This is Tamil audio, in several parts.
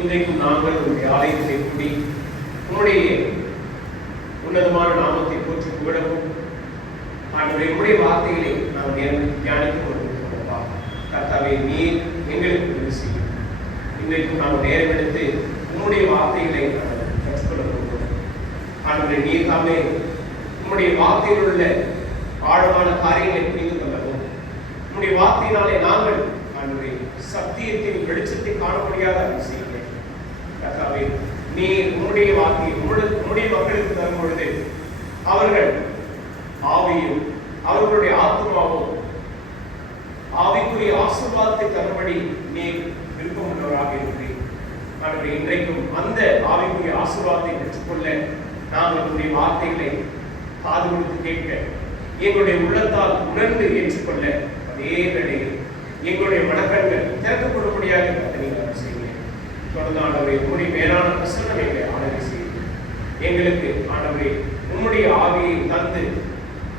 இன்றைக்கும் நாங்கள் உங்களுடைய ஆலயத்தை கூடி உங்களுடைய உன்னதமான நாமத்தை போற்றி புகழவும் உங்களுடைய வார்த்தைகளை நாங்கள் தியானித்துக் கொண்டிருக்கிறோம். கர்த்தாவே, நீர் எங்களுக்கு உதவி செய்யும். இன்றைக்கும் நாம் நேரம் எடுத்து உங்களுடைய வார்த்தைகளை கற்றுக்கொள்ள போகிறோம். ஆண்டவரே, நீர் தாமே உங்களுடைய வார்த்தையில் உள்ள ஆழமான காரியங்களை புரிந்து கொள்ளவும், உங்களுடைய வார்த்தையினாலே நாங்கள் ஆண்டவரே சத்தியத்தின் வெளிச்சத்தை காண முடியாத செய்யுங்கள். கர்த்தாவே, நீர் உங்களுடைய வார்த்தையை உங்களுடைய மக்களுக்கு தரும் பொழுது அவர்கள் ஆவியும் அவர்களுடைய ஆத்மாவும் ஆவிக்குரிய ஆசீர்வாதத்தை தரும்படி நீர் விருப்பமுள்ளவராக இருக்கிறீர். ஆண்டவரே, இன்றைக்கும் அந்த ஆவிக்குரிய ஆசீர்வாதத்தை பெற்றுக்கொள்ள நாங்கள் உங்களுடைய வார்த்தைகளை காது கொடுத்து கேட்க, எங்களுடைய உள்ளத்தால் உணர்ந்து ஏற்றுக்கொள்ள அதே வேளையில் எங்களுடைய மனக்கண்கள் திறக்கப்படும்படியாக நீங்கள் செய்யுங்க. தொடர்ந்து ஆண்டவரே, உங்களுடைய மேலான பிரசன்னங்களை ஆளுகை செய்யுங்க. எங்களுக்கு ஆண்டவரே உங்களுடைய ஆவியை தந்து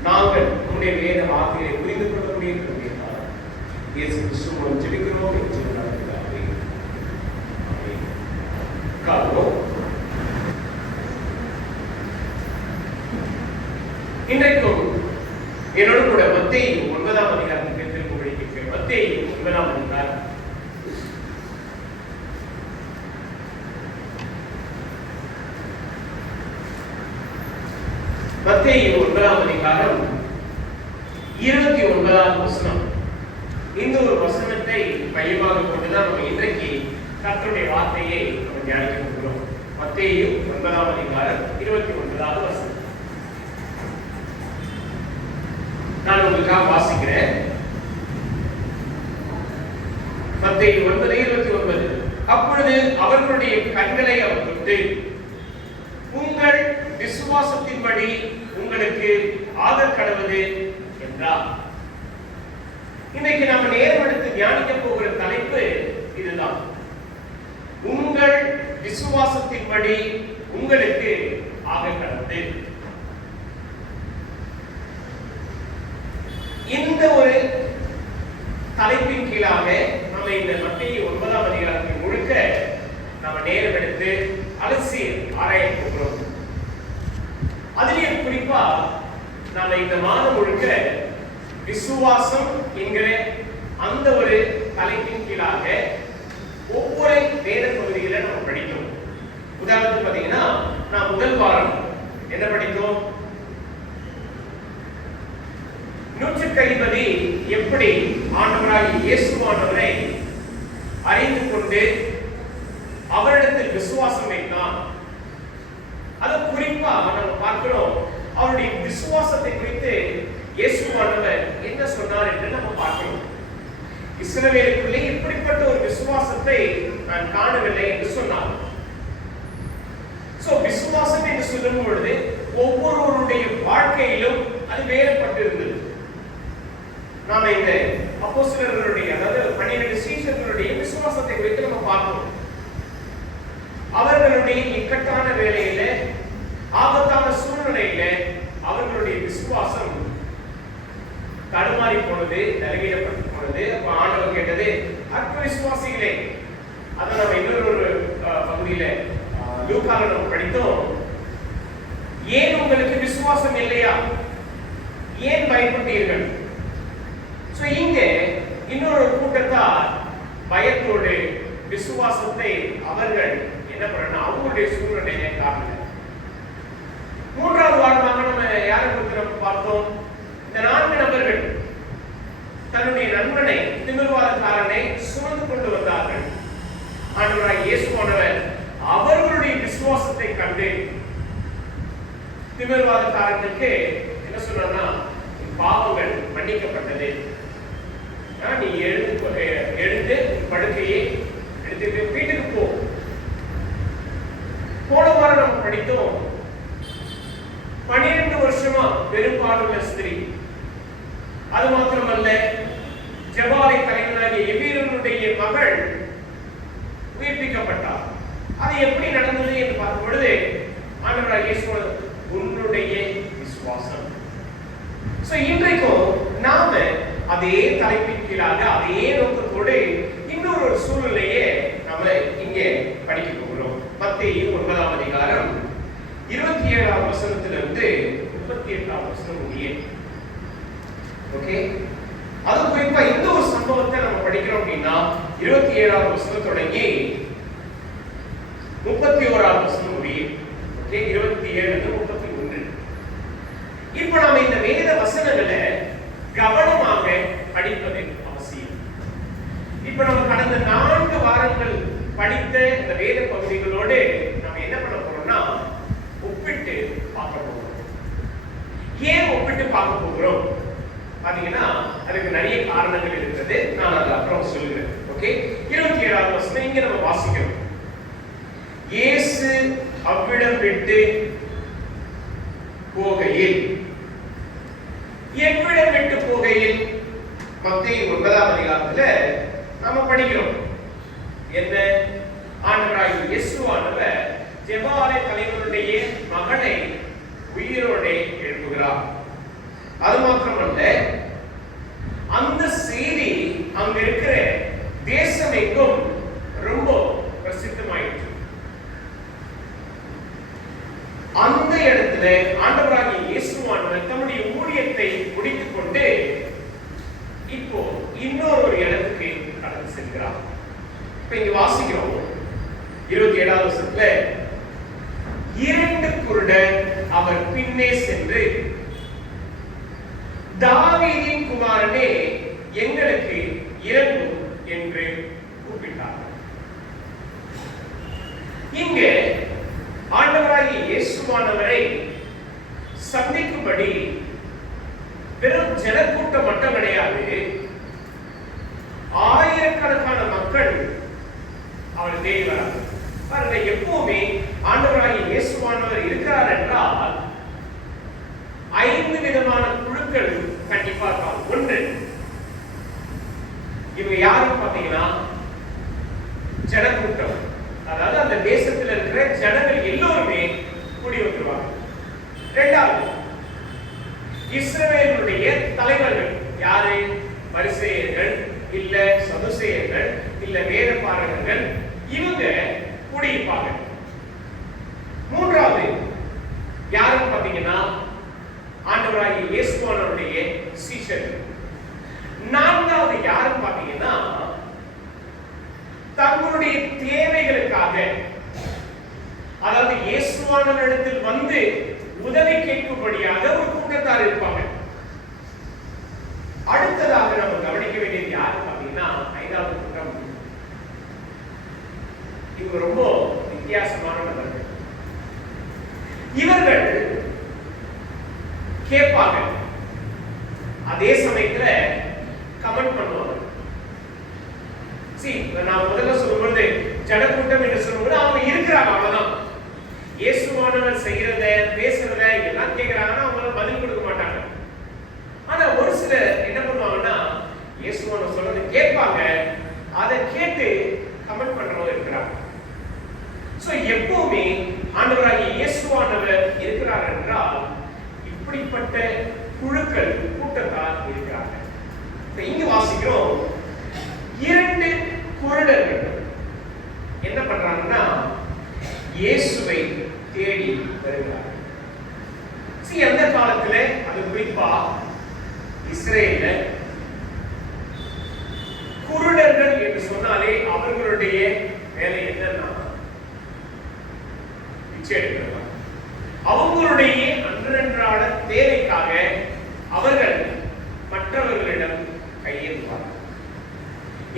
நாங்கள் உங்களுடைய வேத வார்த்தையை புரிந்து கொள்ளக்கூடிய கிருபையினால் இயேசு கிறிஸ்து மூலம் ஜெபிக்கிறோம் என்று நடக்கிறார்கள். இன்றைக்கும் என்னோடு கூட மத்தேயு 9ஆம் அதிகாரத்தை பெற்றிருக்கும்படி கேட்கிறேன். மத்தேயு 9ஆம் அதிகாரம் மத்தேயு 9ஆம் அதிகாரம் 29ஆம் வசனம். இந்த ஒரு வசனத்தை மையமாக கொண்டுதான் நம்ம இன்றைக்கு கர்த்தருடைய வார்த்தையை நம்ம தியானிக்க போகிறோம். மத்தேயு 9ஆம் அதிகாரம் 29ஆவது வசனம் நான் உங்களுக்காக வாசிக்கிறேன். மத்தேயு 9:29. அப்பொழுது அவர்களுடைய கண்களை அவர் தொட்டு, உங்கள் விசுவாசத்தின்படி உங்களுக்கு ஆதர் கடவுது என்றார். இன்னைக்கு நாம நேரம் எடுத்து தியானிக்க போகிற தலைப்பு இதுதான். உங்கள் விசுவாசத்தின்படி உங்களுக்கு ஆதர் கடவுது. இந்த ஒரு தலைப்பின் கீழாக நம்ம இந்த மத்தேயு 9ஆம் அதிகாரத்தை முழுக்க நம்ம நேரம் எடுத்து அலசி ஆராய போகிறோம். அதிலே குறிப்பா நாம இந்த மாதம் முழுக்க விசுவாசம் என்கிற அந்த ஒரு தலைப்பின் கீழாக ஒவ்வொரு வேத பகுதிகளை நம்ம படிக்கிறோம். உதாரணத்துக்கு பார்த்தீங்கன்னா, நான் முதல் வாரம் என்ன படித்தோம்? 150 எப்படி ஆண்டவராகிய இயேசுவானவரை அறிந்து கொண்டு அவரிடத்தில் விசுவாசம் வைத்தான். அது குறிப்பா நம்ம பார்க்கிறோம். அவருடைய விசுவாசத்தை குறித்து இயேசுவானவர் என்ன சொன்னார் என்று நம்ம பார்க்கிறோம். இஸ்ரவேலுக்குள்ளே இப்படிப்பட்ட ஒரு விசுவாசத்தை நான் காணவில்லை என்று சொன்னார். விசுவாசம் என்று சொல்லும் பொழுது ஒவ்வொருவருடைய வாழ்க்கையிலும் அது வேறுபட்டு இருந்தது. நாம இந்த அப்போஸ்தலர்களுடைய, அதாவது 12 சீஷர்களுடைய விசுவாசத்தை குறித்து நம்ம பார்க்கிறோம். அவர்களுடைய இக்கட்டான வேளையில, ஆபத்தான சூழ்நிலையில அவர்களுடைய விசுவாசம் தடுமாறி போனது, தருவிடப்பட்டு போனது. அப்ப ஆண்டவர் கேட்டது, அற்ப விசுவாசிகளே. அதை நம்ம இன்னொரு பகுதியில லூக்கால நம்ம படித்தோம். ஏன் உங்களுக்கு விசுவாசம் இல்லையா? ஏன் பயப்பட்டீர்கள்? இங்க இன்னொரு கூட்டத்தார் பயத்தோடு விசுவாசத்தை அவர்கள் என்ன பண்ணணும், அவங்களுடைய சூழ்நிலையை காரணம். மூன்றாவது வாரமாக நம்ம யாரை குறித்து நம்ம பார்த்தோம்? இந்த 4 நபர்கள் தன்னுடைய நண்பனை, திமிர்வாதக்காரனை சுமந்து கொண்டு வந்தார்கள். ஆண்டவராகிய இயேசுவானவர் அவர்களுடைய விசுவாசத்தை கண்டு திமிர்வாதக்காரனுக்கு என்ன சொன்னார்னா, பாவங்கள் மன்னிக்கப்பட்டது, நீ எழுந்து படுக்கையை எடுத்துட்டு வீட்டுக்கு போ. போன வாரம் நம்ம படித்தோம், 12 வருஷமா பெரும்பாலுள்ள ஸ்திரீ. அது மாத்திரமல்ல, ஜபாலை தலைவனாகிய எபீரனுடைய மகள் உயிர்ப்பிக்கப்பட்டார். அது எப்படி நடந்தது என்று பார்க்கும் பொழுது ஆண்டவராகிய இயேசு உன்னுடைய விசுவாசம். இன்றைக்கும் நாம அதே தலைப்பின் கீழாக அதே நோக்கத்தோடு இன்னொரு சூழ்நிலையை நம்ம இங்கே மத்தேயு 9ஆம் அதிகாரம் 27ஆம் வசனத்திலிருந்து 38ஆம் வசனம் முடிய. ஓகே, அது குறிப்பா இந்த ஒரு சம்பவத்தை நம்ம படிக்கிறோம் அப்படின்னா 27ஆம் வசனம் தொடங்கி 31ஆம் வசனம் முடிய. ஓகே, 27 31. இப்போ நாம இந்த வேத வசனங்களை கவனமாக படிப்பது அவசியம். இப்போ நம்ம கடந்த 4 வாரங்கள் படித்த இந்த வேத பகுதிகளோடு நம்ம என்ன பண்ண போறோம்னா ஒப்பிட்டு பார்க்க போகிறோம். ஏன் ஒப்பிட்டு பார்க்க போகிறோம் பாத்தீங்கன்னா அதுக்கு நிறைய காரணங்கள் இருக்கிறது. நான் அதை அப்புறம் சொல்லுகிறேன். ஓகே, 27ஆம் வசனம் இங்க நம்ம வாசிக்கிறோம். இயேசு அவ்விடம் விட்டு போகையில், எவ்விடம் விட்டு போகையில் மத்தேயு 9ஆம் அதிகாரத்துல நாம படிக்கிறோம். என்ன? ஆண்டவராகிய இயேசுவானவர் ஜெபாலய தலைவருடைய மகனை உயிரோடு எழுப்புகிறார். அது மாத்திரமல்ல, அந்த செய்தி அங்க இருக்கிற தேசம் எங்கும் ரொம்ப பிரசித்தமாயிற்று. அந்த இடத்துல ஆண்டவராகிய இயேசுவானவர் தம்முடைய ஊழியத்தை முடித்துக் கொண்டு இப்போ இன்னொரு இடத்துக்கு கடந்து செல்கிறார். இப்ப இங்க வாசிக்கிறோம் 27ஆம் வசனத்துல, 2 குருடர் அவர் பின்னே சென்று, தாவீதின் குமாரனே எங்களுக்கு இரங்கும் என்று கூப்பிட்டார்கள். இங்க ஆண்டவராகிய இயேசுவானவரை சந்திக்கும்படி வெறும் ஜனக்கூட்டம் மட்டும் கிடையாது, ஆயிரக்கணக்கான மக்கள் அவரை தேடி வராங்க. பாருங்க, எப்பவுமே ஆண்டவராகிய இயேசுவானவர் இருக்கிறார் என்றால் 5 விதமான குழுக்கள் கண்டிப்பா இருப்பாங்க. ஒன்று, இவங்க யாரும் பாத்தீங்கன்னா ஜனக்கூட்டம், அதாவது அந்த தேசத்தில் இருக்கிற ஜனங்கள் எல்லோருமே கூடி வந்துருவாங்க. இரண்டாவது, இஸ்ரவேலுடைய தலைவர்கள். யாரு? பரிசேயர்கள், இல்ல சதுசேயர்கள், இல்ல வேத பாரகர்கள், இவங்க கூடியிருப்பாங்க. மூன்றாவது யாரும் பாத்தீங்கன்னா ஆண்டவராகிய இயேசுவானவருடைய சீஷர்கள். நான்காவது யாரும் பாத்தீங்கன்னா தங்களுடைய தேவைகளுக்காக, அதாவது இயேசுவானவரிடத்தில் வந்து உதவி கேட்கும்படியாக ஒரு கூட்டத்தார் இருப்பாங்க. அடுத்ததாக நம்ம கவனிக்க வேண்டியது யாரு பாத்தீங்கன்னா 5வது கூட்டம். இவங்க ரொம்ப வித்தியாசமான நபர்கள். இவர்கள் கேட்பாங்க, அதே சமயத்துல கமெண்ட் பண்ணுவாங்க. நான் முதல்ல சொல்லும்போது ஜனக்கூட்டம் என்று சொல்லும்போது அவங்க இருக்கிறாங்க, அவ்வளவுதான். இயேசுவானவர் செய்யறத பேசுறத எல்லாம் கேட்கிறாங்கன்னா அவங்க பதில் கொடுக்க மாட்டாங்க. ஆனா ஒரு சிலர் என்ன பண்ணுவாங்கன்னா இயேசுவானவர் சொல்றதை கேட்பாங்க, அதை கேட்டு கமெண்ட் பண்றவங்க இருக்கிறாங்க. சோ எப்பவுமே ஆண்டவராகிய இயேசுவானவர் இருக்கிறார் என்றால் இப்படிப்பட்ட குழுக்கள் கூட்டத்தார் இருக்கிறாங்க. இங்க வாசிக்கிறோம், 2 குருடர்கள் என்ன பண்றாங்கன்னா இயேசுவை தேடி வருகிறார்கள். அந்த காலத்துல அது குறிப்பா இஸ்ரேல்ல குருடர்கள் என்று சொன்னாலே அவர்களுடைய வேலை என்னன்னா பிச்சை எடுக்கிறது. அவங்களுடைய அன்றன்றாட தேவைக்காக அவர்கள் மற்றவர்களிடம் கையேந்துவார்கள்.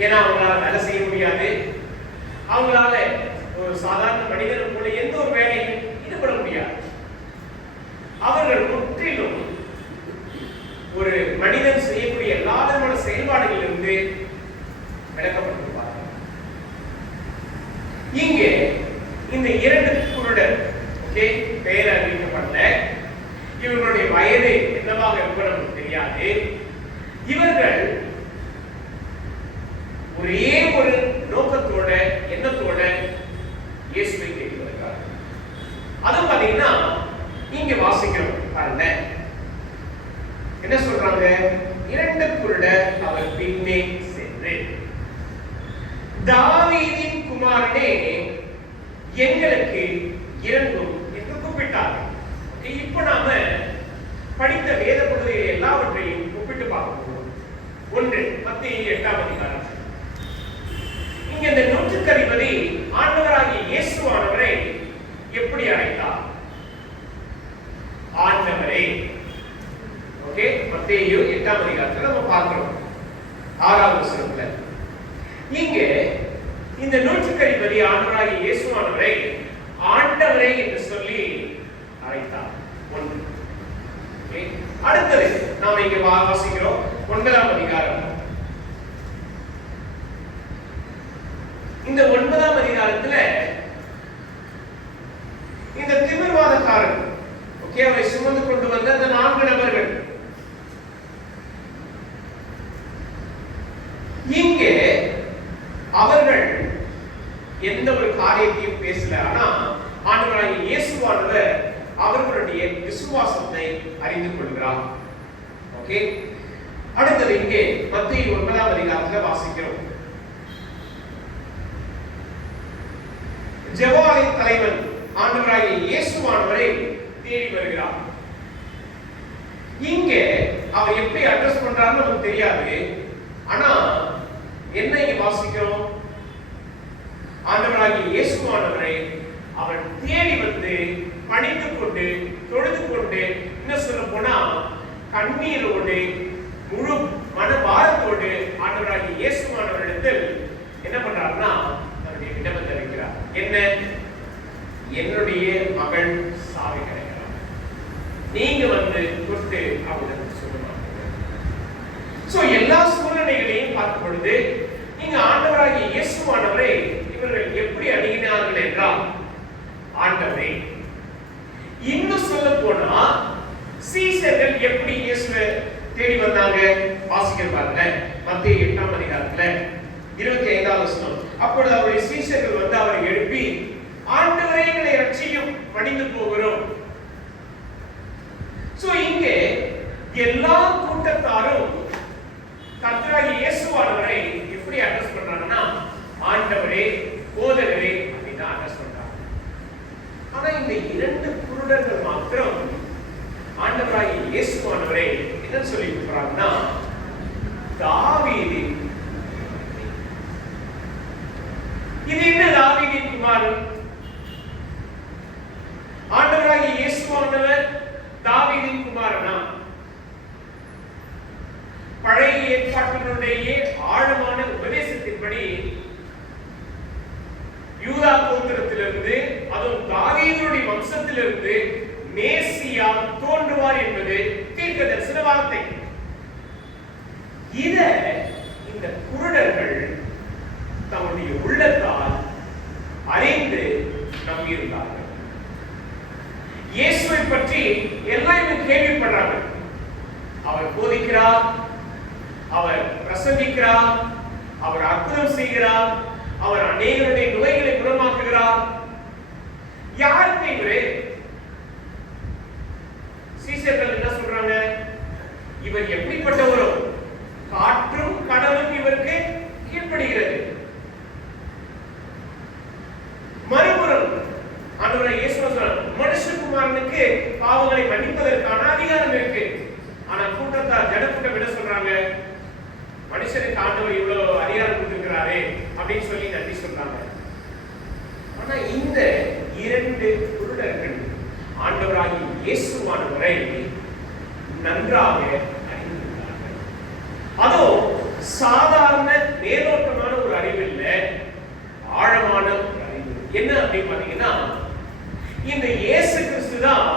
ஏன்னா அவங்களால வேலை செய்ய முடியாது, அவங்களால ஒரு சாதாரண மனிதனை போல எந்த ஒரு வேலையும் ஈடுபட முடியாது. அவர்கள் முற்றிலும் ஒரு மனிதன் செய்யக்கூடிய எல்லா விதமான செயல்பாடுகளிலிருந்து விளக்கப்பட்டிருப்பார்கள். இங்கே இந்த 2 குருடர், ஓகே, பெயர் அறிவிக்கப்பட்ட, இவர்களுடைய வயது என்னவாக இருக்கும் நமக்கு தெரியாது. இவர்கள் ஒரே ஒரு நோக்கத்தோட, எண்ணத்தோட இயேசுவை தேடி வருகிறார்கள். அது பாத்தீங்கன்னா இங்க வாசிக்கிறோம் பாருங்க, என்ன சொல்றாங்க? 2 குருடர் அவர் பின்னே சென்று, தாவீதின் குமாரனே எங்களுக்கு இறங்கும் என்று கூப்பிட்டார்கள். இப்ப நாம படித்த வேத பகுதிகள் எல்லாவற்றையும் ஒப்பிட்டு பார்க்க போகிறோம். ஒன்று மத்தேயு 8ஆம் அதிகாரம். இங்க இந்த நூற்றுக்கதிபதி ஆண்டவராகிய இயேசுவானவரை எப்படி அழைத்தார்? ஆண்டவரே. ஓகே, மத்தேயு 8ஆம் அதிகாரத்துல நம்ம பார்க்கிறோம் 6வது வசனத்துல. இங்க இந்த நூற்றுக்கதிபதி ஆண்டவராகிய இயேசுவானவரை ஆண்டவரே என்று சொல்லி அழைத்தார். ஒன்று. அடுத்தது நாம இங்க வாசிக்கிறோம் 9ஆம் அதிகாரம். இந்த 9ஆம் அதிகாரத்துல இந்த திமிர்வாதக்காரன், ஓகே, அவரை சுமந்து கொண்டு வந்த அந்த 4 நபர்கள் இங்கே அவர்கள் எந்த ஒரு காரியத்தையும் பேசல. ஆனா ஆண்டவராகிய இயேசுவானவர் அவர்களுடைய விசுவாசத்தை அறிந்து கொள்கிறார். ஓகே, அடுத்தது இங்கே மத்தேயு 9ஆம் அதிகாரத்துல வாசிக்கிறோம். ஜெபஆலய தலைவன் ஆண்டவராகிய இயேசுவானவரை தேடி வருகிறார். இங்கே அவர் எப்படி அட்ரஸ் பண்றாருன்னு நமக்கு தெரியாது. ஆனா என்ன இங்க வாசிக்கிறோம்? ஆண்டவராகிய இயேசுவானவரை அவர் தேடி வந்து பணிந்து கொண்டு தொழுது கொண்டு, இன்னும் சொல்ல போனா கண்ணீரோடு முழு மனபாரத்தோடு ஆண்டவராகிய இயேசுவானவரிடத்தில் என்ன பண்றாருன்னா தன்னுடைய விண்ணப்பத்தை வைக்கிறார். என்ன? என்னுடைய மகள் சாவி கிடைக்கிறார், நீங்க வந்து கொடுத்து அவங்களுக்கு சொல்லுவாங்க. சோ எல்லா சூழ்நிலைகளையும் பார்க்கும் பொழுது நீங்க ஆண்டவராகிய இயேசுவானவரை இவர்கள் எப்படி அணுகினார்கள் என்றால் ஆண்டவரே. இன்னும் சொல்ல போனா சீசர்கள் எப்படி இயேசுவை தேடி வந்தாங்க? வாசிக்க பாருங்க மத்தேயு 8ஆம் அதிகாரத்துல 25வது வசனம். அப்பொழுது அவருடைய சீசர்கள் வந்து அவரை எழுப்பி, ஆண்டவரே எங்களை ரட்சியும், பணிந்து போகிறோம். சோ இங்கே எல்லா கூட்டத்தாரும் கர்த்தராகிய இயேசுவானவரை எப்படி அட்ரஸ் பண்றாங்கன்னா ஆண்டவரே, போதகரே அப்படின்னு அட்ரஸ் பண்றாங்க. ஆனா இந்த 2 குருடர்கள் மாத்திரம் ஆண்டவராகிய இயேசுவானவரை என்ன சொல்லி கூப்பிடுறாங்கன்னா தாவீதின். இது என்ன தாவீதின் குமாரன்? ஆண்டவராகிய இயேசுவானவர் தாவீதின் குமாரனா? பழைய ஏற்பாட்டினுடைய ஆழமான உபதேசத்தின்படி யூதா கோத்திரத்திலிருந்து, அதுவும் தாவீதுடைய வம்சத்திலிருந்து மேசியா தோன்றுவார் என்பது தீர்க்கதரிசன வார்த்தை. இத இந்த குருடர்கள் தம்முடைய உள்ளத்தால் அறிந்து நம்பியிருந்தார்கள். இயேசுவை பற்றி எல்லாருமே கேள்விப்படுறாங்க. அவர் போதிக்கிறார், அவர் பிரசங்கிக்கிறார், அவர் அற்புதம் செய்கிறார், அவர் அநேகருடைய நோய்களை குணமாக்குகிறார். யாருக்கு இவரு? சீசர்கள் என்ன சொல்றாங்க? இவர் எப்படிப்பட்டவரோ? காற்றும் கடலும் இவருக்கு கீழ்ப்படுகிறது. மறுபுறம் ஆண்டவராகிய இயேசு சொல்றார், மனுஷகுமாரனுக்கு பாவங்களை மன்னிப்பதற்கான அதிகாரம் இருக்கு. ஆனா கூட்டத்தார், ஜனக்கூட்டம் என்ன சொல்றாங்க? மனுஷனுக்கு ஆண்டவர் இவ்வளவு அதிகாரம் கொடுத்திருக்கிறாரே அப்படின்னு சொல்லி நன்றி சொல்றாங்க. ஆனா இந்த 2 குருடர்கள் ஆண்டவராகிய இயேசுவானவரை நன்றாக அறிந்திருந்தார்கள். அதோ சாதாரண மேலோட்டமான ஒரு அறிவு இல்ல, ஆழமான ஒரு அறிவு. என்ன அப்படின்னு பாத்தீங்கன்னா, இந்த இயேசு கிறிஸ்து தான்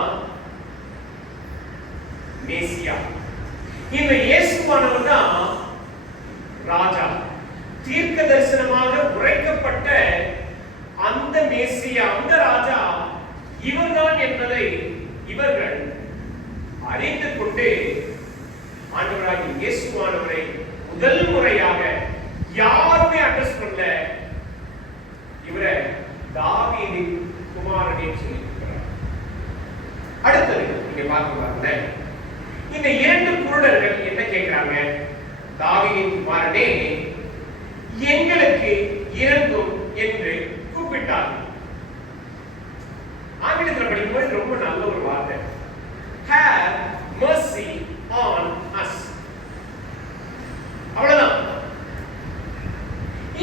மேசியா. இந்த இயேசுவானவர் தான் ராஜா. தீர்க்க தரிசனமாக உரைக்கப்பட்ட அந்த மேசியா, அந்த ராஜா இவர்தான் என்பதை இவர்கள் அறிந்து கொண்டு ஆண்டவராகிய இயேசுவானவரை முதல் முறையாக யாருமே அட்ரஸ் பண்ணல, இவரை தாவீதின் குமாரனே சொல்லியிருக்கிறார். அடுத்தது நீங்க பார்க்க பாருங்க, இந்த 2 குருடர்கள் என்ன கேட்கிறாங்க? தாவீதின் குமாரனே, எங்களுக்கு இறங்கும் என்று கூப்பிட்டார்கள். தியானிக்கும்போது ரொம்ப நல்ல ஒரு வார்த்தை. Have mercy on us. அவ்வளவுதான்.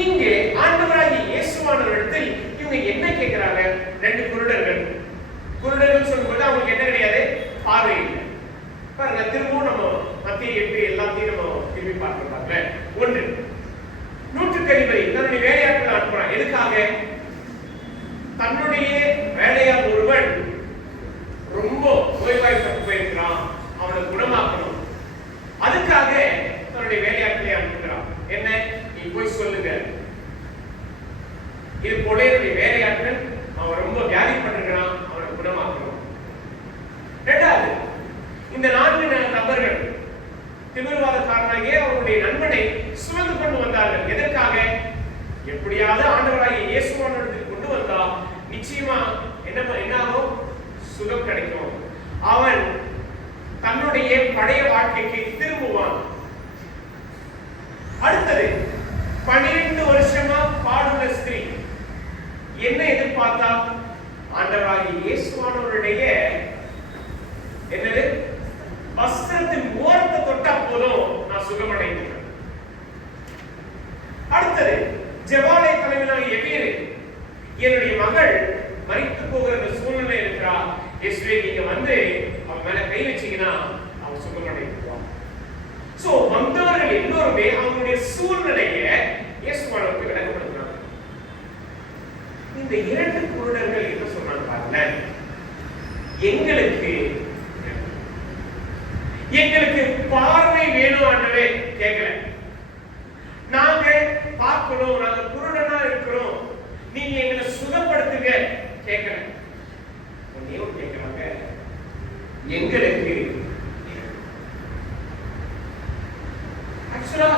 இங்கே ஆண்டவராகிய இயேசுவானவரிடத்தில் இவங்க என்ன கேட்கிறாங்க? ரெண்டு குருடர்கள் சொல்லும்போது அவங்களுக்கு என்ன கிடையாது? பார்வை இல்லை. பாருங்க, திரும்பவும் நம்ம மத்திய 8 எல்லாத்தையும் நம்ம திரும்பி பார்க்கறாங்க. ஒன்று, நூற்றுக்கு அதிபதி தன்னுடைய வேலையாட்களை அனுப்புறான். எதுக்காக? தன்னுடைய வேலையாள் ஒருவன் ரொம்ப நோய்வாய்ப்பட்டு போயிருக்கிறான், அவனை குணமாக்கணும். அதுக்காக தன்னுடைய வேலையாட்களை அனுப்புகிறான். என்ன? நீ போய் சொல்லுங்க, இது போல என்னுடைய வேலையாட்கள் அவன் ரொம்ப வியாதிப்பட்டிருக்கிறான், அவனை குணமாக்கணும். இரண்டாவது, இந்த 4 நபர்கள் திமிர்வாதக்காரனாகிய அவருடைய நண்பனை சுமந்து கொண்டு வந்தார்கள். எதற்காக? எப்படியாவது ஆண்டவராகிய இயேசுவானவரிடத்தில் கொண்டு வந்தா நிச்சயமா என்னாகும்? சுகம் கிடைக்கும். அவன் தன்னுடைய பழைய வாழ்க்கைக்கு திரும்புவான். அடுத்தது, 12 வருஷமா பாடுள்ள ஸ்திரீ என்ன எதிர்பார்த்தா? ஆண்டவராகிய இயேசுவானவருடைய என்னது? வஸ்திரத்தின் ஓரத்தை தொட்டா போதும் நான் சுகமடைந்தேன். அடுத்தது, ஜெபாலய தலைவனாகிய எபியரு, என்னுடைய மகள் மரித்து போகிற சூழ்நிலை இருக்கிறா, இயேசுவே நீங்க வந்து அவன் மேல கை வச்சீங்கன்னா அவன் சுகமடைவான். சோ வந்தவர்கள் எல்லோருமே அவங்களுடைய சூழ்நிலையை இயேசுவானவருக்கு விளக்கப்படுத்துறாங்க. இந்த 2 குருடர்கள் என்ன சொன்னாங்க பாருங்க, எங்களுக்கு பார்வை வேணும் ஆண்டவரே கேட்கல, நாங்க பார்க்கணும், நாங்க குருடனா இருக்கிறோம், நீங்க எங்களை சுகப்படுத்துங்க கேட்கல. ஒண்ணே ஒன்று கேட்கிறாங்க, எங்களுக்கு. ஆக்சுவலா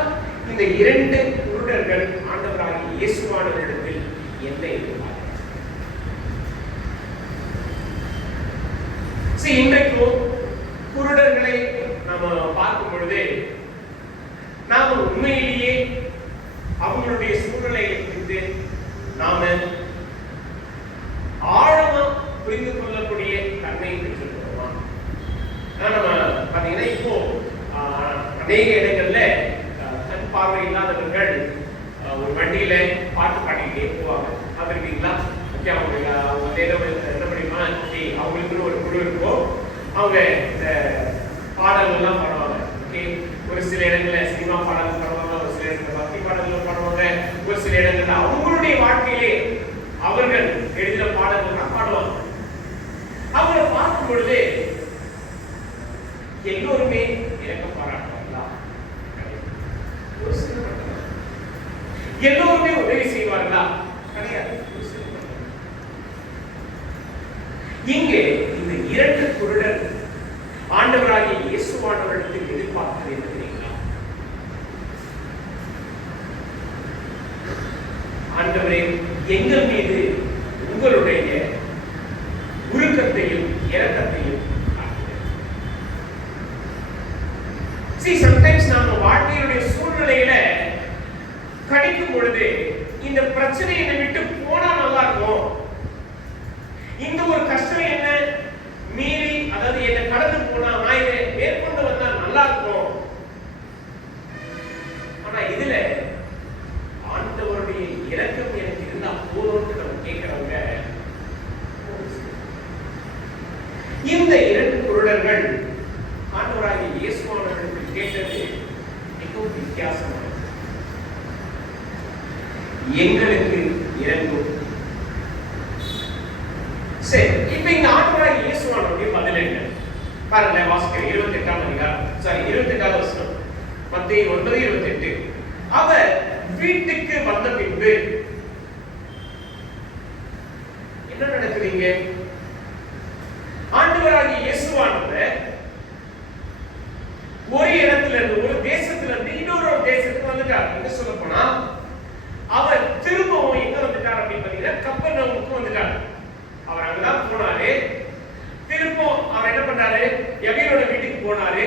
இந்த 2 குருடர்கள் ஆண்டவராகிய இயேசுவானவரிடத்தில் என்ன எதிர்பார்க்கிறாங்க? இன்றைக்கும் குருடர்களை நாம பார்க்கும் பொழுது நாம உண்மையிலேயே அவங்களுடைய சூழ்நிலையை குறித்து நாம ஆழமா புரிந்து கொள்ளக்கூடிய தன்மையை பெற்றிருக்கிறோமா? நம்ம பாத்தீங்கன்னா இப்போ அநேக இடங்கள்ல கண் பார்வை இல்லாதவர்கள் ஒரு வண்டியில பாட்டு பாடிக்கிட்டே போவாங்க. பார்த்துருக்கீங்களா? அவங்க என்ன பண்ணிமா, அவங்களுக்கு ஒரு குழு இருக்கும், அவங்க இந்த பாடல்கள்லாம் பாடுவாங்க. ஓகே, ஒரு சில இடங்கள்ல சினிமா பாடல்கள் பாடுவாங்க, ஒரு சில இடங்கள்ல பக்தி பாடல்கள் பாடுவாங்க, ஒரு சில இடங்கள்ல அவங்களுடைய வாழ்க்கையிலே அவர்கள் எழுதின பாடல்கள் பாடுவாங்க. அவங்களை பார்க்கும் பொழுது எல்லோருமே இலக்கம் பாராட்டுவாங்களா? ஒரு சில மட்டும். எல்லோருமே உதவி செய்வார்களா? கிடையாது. இங்கே இந்த 2 குருடர் ஆண்டவராகிய இயேசுவானவரிடத்தில் எதிர்பார்த்தது என்ன தெரியுங்களா? ஆண்டவரே, எங்கள் மீது உங்களுடைய உருக்கத்தையும் இரக்கத்தையும் sometimes நாம வாழ்க்கையுடைய சூழ்நிலையில கடிக்கும் பொழுது இந்த பிரச்சனை என்னை விட்டு போனா நல்லா இருக்கும், இந்த ஒரு கஷ்டம் என்ன மீறி, அதாவது என்ன கடந்து போனா நான் இதை மேற்கொண்டு வந்தா நல்லா இருக்கும். ஆனா இதுல ஆண்டவருடைய இரக்கம் எனக்கு இருந்தா போதும்னு நம்ம கேட்கிறவங்க. இந்த 2 குருடர்கள் ஆண்டவராகிய இயேசுவானவரிடத்தில் கேட்டது மிகவும் வித்தியாசமானது. எங்களுக்கு இரங்கும். சரி, இப்ப இந்த ஆண்டவராகிய இயேசுவானவருடைய பதில் என்ன பாருங்க. வாசிக்கிறேன் 28வது வசனம், மத்தேயு 9:28. அவர் வீட்டுக்கு வந்த பின்பு என்ன நடக்குதுங்க? ஆண்டவராகிய இயேசுவானவர் ஒரு இடத்துல இருந்து, ஒரு தேசத்துல இருந்து இன்னொரு தேசத்துக்கு வந்துட்டார். என்ன சொல்ல போனா அவர் திரும்பவும் எங்க வந்துட்டார் அப்படின்னு பாத்தீங்கன்னா கப்பர்நகூமுக்கு வந்துட்டார். அவர் அங்கதான் போனாரு. திரும்ப அவர் என்ன பண்ணாரு? எபிரோட வீட்டுக்கு போனாரு,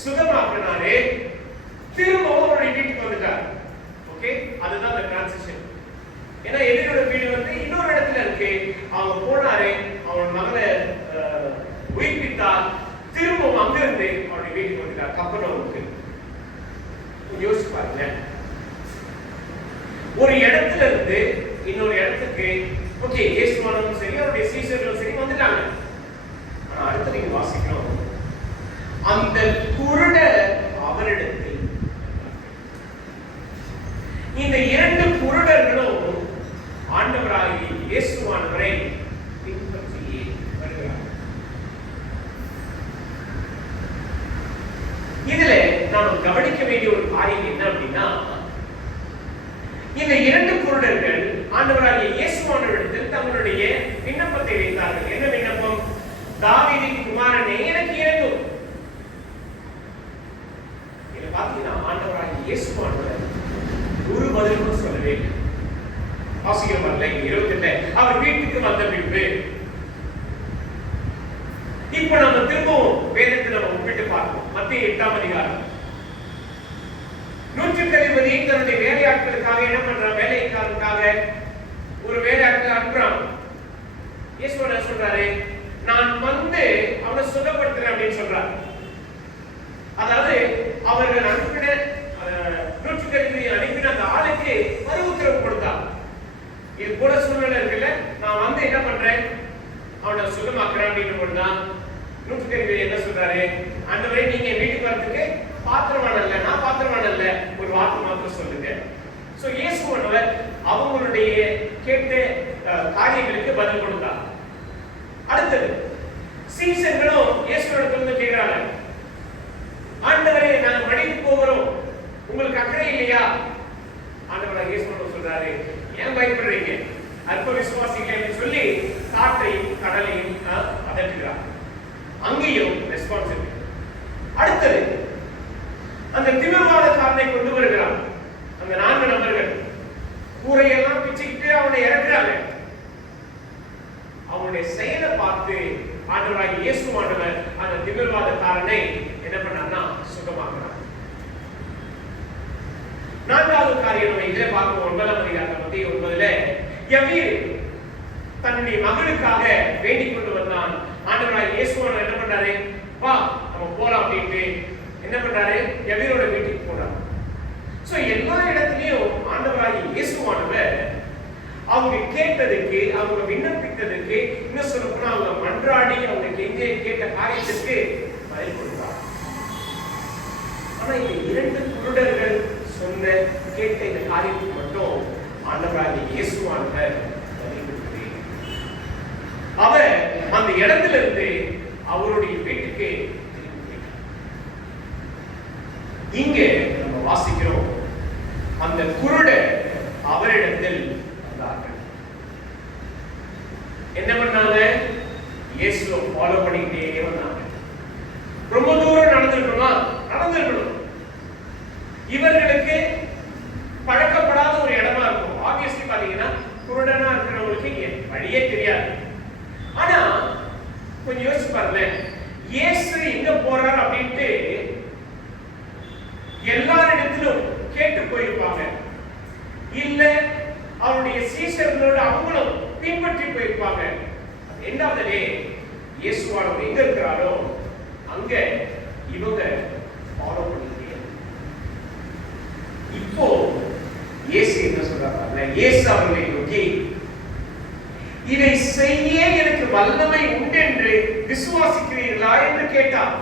சுகமாக்கினாரு, திரும்பவும் அவருடைய வீட்டுக்கு வந்துட்டார். ஓகே, அதுதான் அந்த டிரான்சிஷன். ஏன்னா எபிரோட வீடு வந்து இன்னொரு இன்னொரு இடத்துல இருக்கு, அவங்க போனாரு, அவன் மகனை உயிர்ப்பித்தார், திரும்பவும் அங்கிருந்து அவருடைய வீட்டுக்கு வந்துட்டார். கப்பர்நகூமுக்கு. யோசிச்சு பாருங்க, ஒரு இடத்துல இருந்து இன்னொரு இடத்துக்கு ஓகே இயேசுவானவரும் சரி அவருடைய சீஷர்களும் சரி வந்துட்டாங்க. ஆனா அடுத்து நீங்க வாசிக்கணும், அந்த குருட அவரிடத்தில், இந்த இரண்டு குருடர்களும் ஆண்டவராகிய இயேசுவானவரை பின்பற்றி வருகிறார்கள். இதுல நாம் கவனிக்க வேண்டிய ஒரு காரியம் என்ன அப்படின்னா, இந்த இரண்டு குருடர்கள் ஆண்டவராகிய இயேசுவானவரிடத்தில் தங்களுடைய விண்ணப்பத்தை வைத்தார்கள். என்ன விண்ணப்பம்? தாவீதின் குமாரனே எனக்கு இறங்கும். இத பாத்தீங்கன்னா ஆண்டவராகிய இயேசுவானவர் ஒரு பதிலும் சொல்லவே இல்லை. வாசிக்கிறோம் 28 அவர் வீட்டுக்கு வந்த பின்பு. இப்ப நம்ம திரும்பவும் வேதத்தை நம்ம ஒப்பிட்டு பார்ப்போம். மத்திய 8ஆம் அதிகாரம். நூற்றுக்கதிபதி தன்னுடைய வேலையாட்களுக்காக என்ன பண்றான்? வேலைக்காரனுக்காக ஒரு வேலையாட்களை அனுப்புறான். இயேசு சொல்றாரு, நான் வந்து அவனை சுத்தப்படுத்துறேன் அப்படின்னு சொல்றாரு. அதாவது அவர்கள் அனுப்பின நூற்றுக்கதிபதி அனுப்பின அந்த ஆளுக்கு மறு உத்தரவு கொடுத்தான். இது கூட சூழ்நிலை இருக்குல்ல, நான் வந்து என்ன பண்றேன், அவனை சுத்தமாக்குறேன் அப்படின்னு சொன்னா நூற்றுக்கதிபதி என்ன சொல்றாரு? ஆண்டவரே, நீங்க வீட்டுக்கு வரதுக்கு பாத்திரமான இல்ல, நான் பாத்திரமான இல்ல, ஒரு வார்த்தை மாத்திரம் சொல்லுங்க. சோ இயேசுவானவர் அவங்களுடைய கேட்ட காரியங்களுக்கு பதில் கொடுத்தார். அடுத்தது சீஷர்களும் இயேசுவிடத்துல கேக்குறாங்க, ஆண்டவரே நாங்க மடிந்து போகிறோம், உங்களுக்கு அக்கறை இல்லையா? ஆண்டவர் இயேசுவானவர் சொல்றாரு, ஏன் பயப்படுறீங்க, அற்ப விசுவாசிகளே சொல்லி காற்றையும் கடலையும் அதட்டுகிறார். அங்கேயும் ரெஸ்பான்ஸ் இருக்கு. அடுத்தது அந்த திமிர்வாதக்காரனை கொண்டு வருகிறான். அந்த 4 நபர்கள் கூரையெல்லாம் பிச்சுக்கிட்டு அவனை இறக்குறாங்க. அவனுடைய செயலை பார்த்து ஆண்டவராகிய இயேசுவானவர் அந்த திமிர்வாதக்காரனை என்ன பண்ணார்னா சுத்தமாக்குறார். 4வது காரியம் நம்ம இதிலே பார்ப்போம். 9ஆம் அதிகாரம் மத்திய 9ல யவீர் தன்னுடைய மகளுக்காக வேண்டிக் கொண்டு வந்தான். ஆண்டவராகிய இயேசுவானவர் என்ன பண்றாரு? வா நம்ம போலாம் அப்படின்ட்டு என்ன பண்றாரு? யவீரோட வீட்டுக்கு போறாரு. சோ எல்லா இடத்துலயும் ஆண்டவராகிய இயேசுவானவர் அவங்க கேட்டதுக்கு, அவங்க விண்ணப்பித்ததுக்கு, இன்னும் சொல்ல போனா அவங்க மன்றாடி அவங்க கேட்ட காரியத்துக்கு பதில் கொடுத்தார். ஆனா இந்த 2 குருடர்கள் சொன்ன கேட்ட இந்த காரியத்துக்கு மட்டும் ஆண்டவராகிய இயேசுவானவர் பதில் கொடுக்கவே. அவர் அந்த இடத்துல இருந்து அவருடைய வீட்டுக்கு இங்க நம்ம வாசிக்கிறோம், அந்த குருடர் அவரிடத்தில் வந்தார்கள். என்ன பண்ணாங்க? இயேசுவை ஃபாலோ பண்ணிக்கிட்டே வந்தாங்க. ரொம்ப தூரம் நடந்திருக்கணுமா? நடந்திருக்கணும். இவர்களுக்கு பழக்கப்படாத ஒரு இடமா இருக்கும். ஆப்வியஸ்லி பாத்தீங்கன்னா குருடனா இருக்கிறவங்களுக்கு வழியே தெரியாது. ஆனா கொஞ்சம் யோசிச்சு பாருங்க, இயேசு எங்க போறார் அப்படின்ட்டு எல்லாரிடத்திலும் கேட்டு போயிருப்பாங்க. இல்ல அவருடைய சீஷர்களோடு அவங்களும் பின்பற்றி போயிருப்பாங்க. என்னாவது இயேசுவானவர் எங்க இருக்கிறாரோ அங்க இவங்க ஃபாலோ பண்ணிட்டே. இப்போ இயேசு என்ன சொல்றாங்க? இயேசு அவர்களை நோக்கி, இதை செய்ய எனக்கு வல்லமை உண்டு என்று விசுவாசிக்கிறீர்களா என்று கேட்டார்.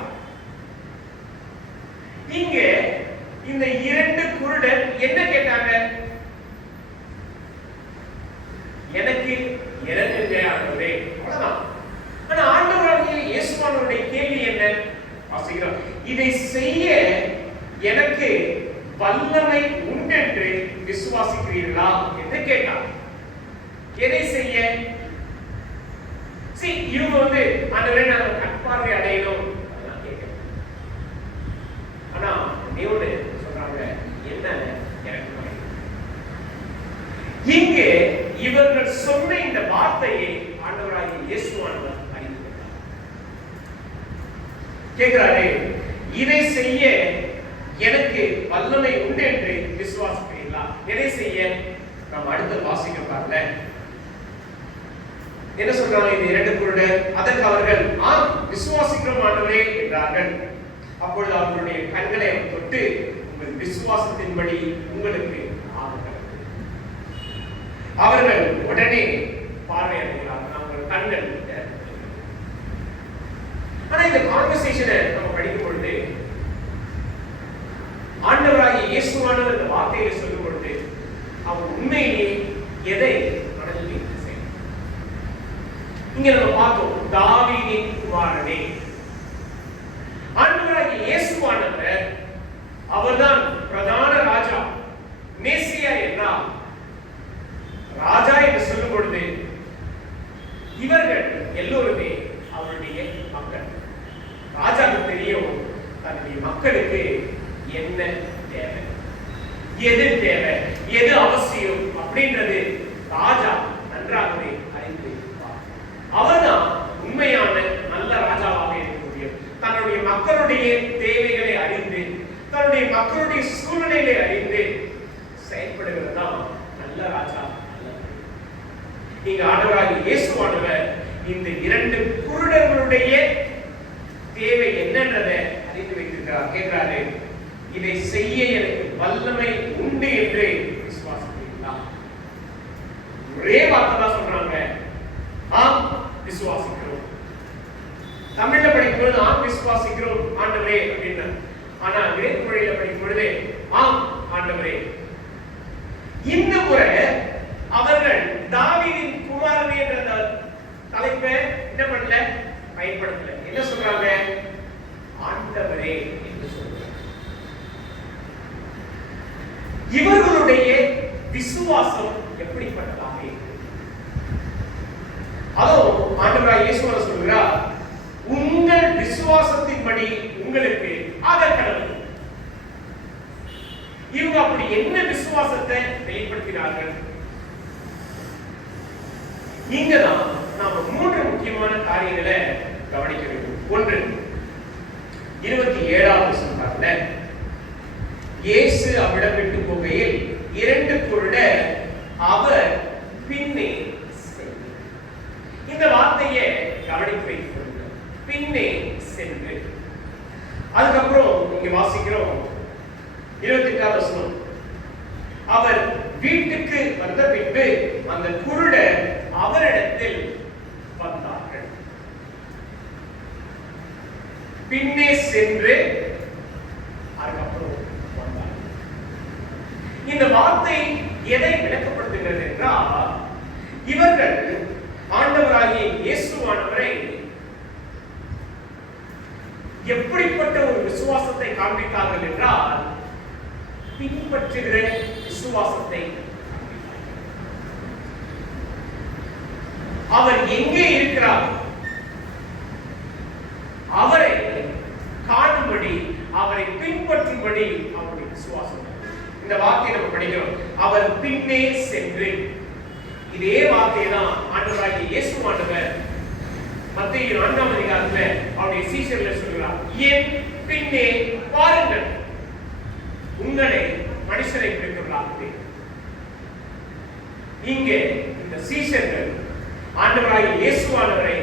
இங்க இந்த 2 குருடர் என்ன கேட்டாங்க? எனக்கு இறங்குங்க ஆண்டவரே, அவ்வளவுதான். ஆனா ஆண்டவராகிய இயேசுவானவருடைய கேள்வி என்ன? வாசிக்கிறோம், இதை செய்ய எனக்கு வல்லமை உண்டு என்று விசுவாசிக்கிறீர்களா என்று கேட்டார். எதை செய்ய? இவங்க வந்து ஆண்டவரே நாங்க கற்பார்வை அடையணும் அதெல்லாம் கேட்க. ஆனா தேவனே சொல்றாங்க, என்ன எனக்கு இங்க இவர்கள் சொன்ன இந்த வார்த்தையை ஆண்டவராகிய இயேசுவானவர் அறிந்து கொண்டார். கேட்கிறாரே, இதை செய்ய எனக்கு வல்லமை உண்டு என்று விசுவாசிக்கிறீர்களா? எதை செய்ய? நாம் அடுத்த வாசிக்க பாருங்க. என்ன சொல்றாங்க இந்த இரண்டு குருடர்? அதற்கு அவர்கள் ஆம் விசுவாசிக்கிறோம் ஆண்டவரே என்றார்கள். அப்பொழுது அவர்களுடைய கண்களை தொட்டு உங்கள் விசுவாசத்தின்படி உங்களுக்கு ஆகுகிறது. அவர்கள் உடனே பார்வை அடைகிறார்கள். அவர்கள் கண்கள். ஆனா இந்த கான்வர்சேஷனை நம்ம படிக்கும் பொழுது ஆண்டவராகிய இயேசுவானவர் இந்த வார்த்தையை சொல்லும் பொழுது அவர் உண்மையிலேயே எதை மனதில் வைத்து செய்தார்? இங்க நம்ம பார்த்தோம் தாவீதின் குமாரனே. ஆண்டவராகிய இயேசுவானவர் அவர்தான் பிரதான ராஜா, மேசியா என்றால் ராஜா என்று சொல்லும் பொழுது இவர்கள் எல்லோருமே அவருடைய மக்கள். ராஜாவுக்கு தெரியும் தன்னுடைய மக்களுக்கு என்ன தேவை, எது தேவை, எது அவசியம் அப்படின்றது ராஜா நன்றாகவே அறிந்து வைப்பார். அவர்தான் உண்மையான நல்ல ராஜாவாக இருக்கக்கூடிய தன்னுடைய மக்களுடைய தேவைகளை அறிந்து தன்னுடைய மக்களுடைய சூழ்நிலைகளை அறிந்து செயல்படுகிறதா நல்ல ராஜா. இங்க ஆண்டவராகிய இயேசுவானவர் இந்த இரண்டு குருடர்களுடைய தேவை என்னன்றதை அறிந்து வைத்திருக்கிறார். கேட்கிறாரு, இதை செய்ய எனக்கு வல்லமை உண்டு என்று விசுவாசிக்கிறீர்களா? ஒரே வார்த்தை தான் சொல்றாங்க, ஆம் விசுவாசிக்கிறோம். தமிழ்ல படிக்கும் பொழுது ஆம் விசுவாசிக்கிறோம் ஆண்டவரே அப்படின்னு, ஆனா கிரேக்க மொழியில படிக்கும் பொழுது ஆம் ஆண்டவரே. இந்த முறை அவர்கள் தாவீதின் குமாரனே என்ற தலைப்பை என்ன பண்ணல, பயன்படுத்தல. என்ன சொல்றாங்க? ஆண்டவரே என்று சொல்றாங்க. இவர்களுடைய விசுவாசம் எப்படிப்பட்டதாக இருக்கு? அதோ ஆண்டவராகிய இயேசு சொல்கிறார், உங்கள் விசுவாசத்தின்படி உங்களுக்கு ஆகக்கடவுள். இவங்க அப்படி என்ன விசுவாசத்தை வெளிப்படுத்தினார்கள்? இங்கதான் நாம மூன்று முக்கியமான காரியங்களை கவனிக்க வேண்டும். ஒன்று, 27வது வசனத்துல இயேசு அவ்விடம் விட்டு போகையில் இரண்டு குருடர் அவர் பின்னே சென்று. இந்த வார்த்தையை கவனித்து வைத்துக் கொள்ளுங்கள். பின்னே சென்று. அதுக்கப்புறம் இங்க வாசிக்கிறோம் 28வது வசனம், அவர் வீட்டுக்கு வந்த பின்பு அந்த குருடர் அவரிடத்தில் வந்தார்கள். பின்னே சென்று அதுக்கப்புறம் வந்தார்கள். இந்த வார்த்தை எதை விளக்கப்படுத்துகிறது என்றால், இவர்கள் ஆண்டவராகிய இயேசுவானவரை எப்படிப்பட்ட ஒரு விசுவாசத்தை காண்பித்தார்கள் என்றால், பின்பற்றுகிற விசுவாசத்தை. அவர் எங்கே இருக்கிறார் அவரை காணும்படி, அவரை பின்பற்றும்படி அவருடைய விசுவாசம். இந்த வார்த்தையை நம்ம படிக்கிறோம், அவர் பின்னே சென்று. இதே வார்த்தையை தான் ஆண்டவராகிய இயேசுவானவர் மத்தேயு 4ஆம் அதிகாரத்துல அவருடைய சீஷர்கள் சொல்கிறார், என் பின்னே வாருங்கள், உங்களை மனுஷரை பிடித்துள்ளார்கள். இங்கே இந்த சீஷர்கள் ஆண்டவராகிய இயேசுவானவரை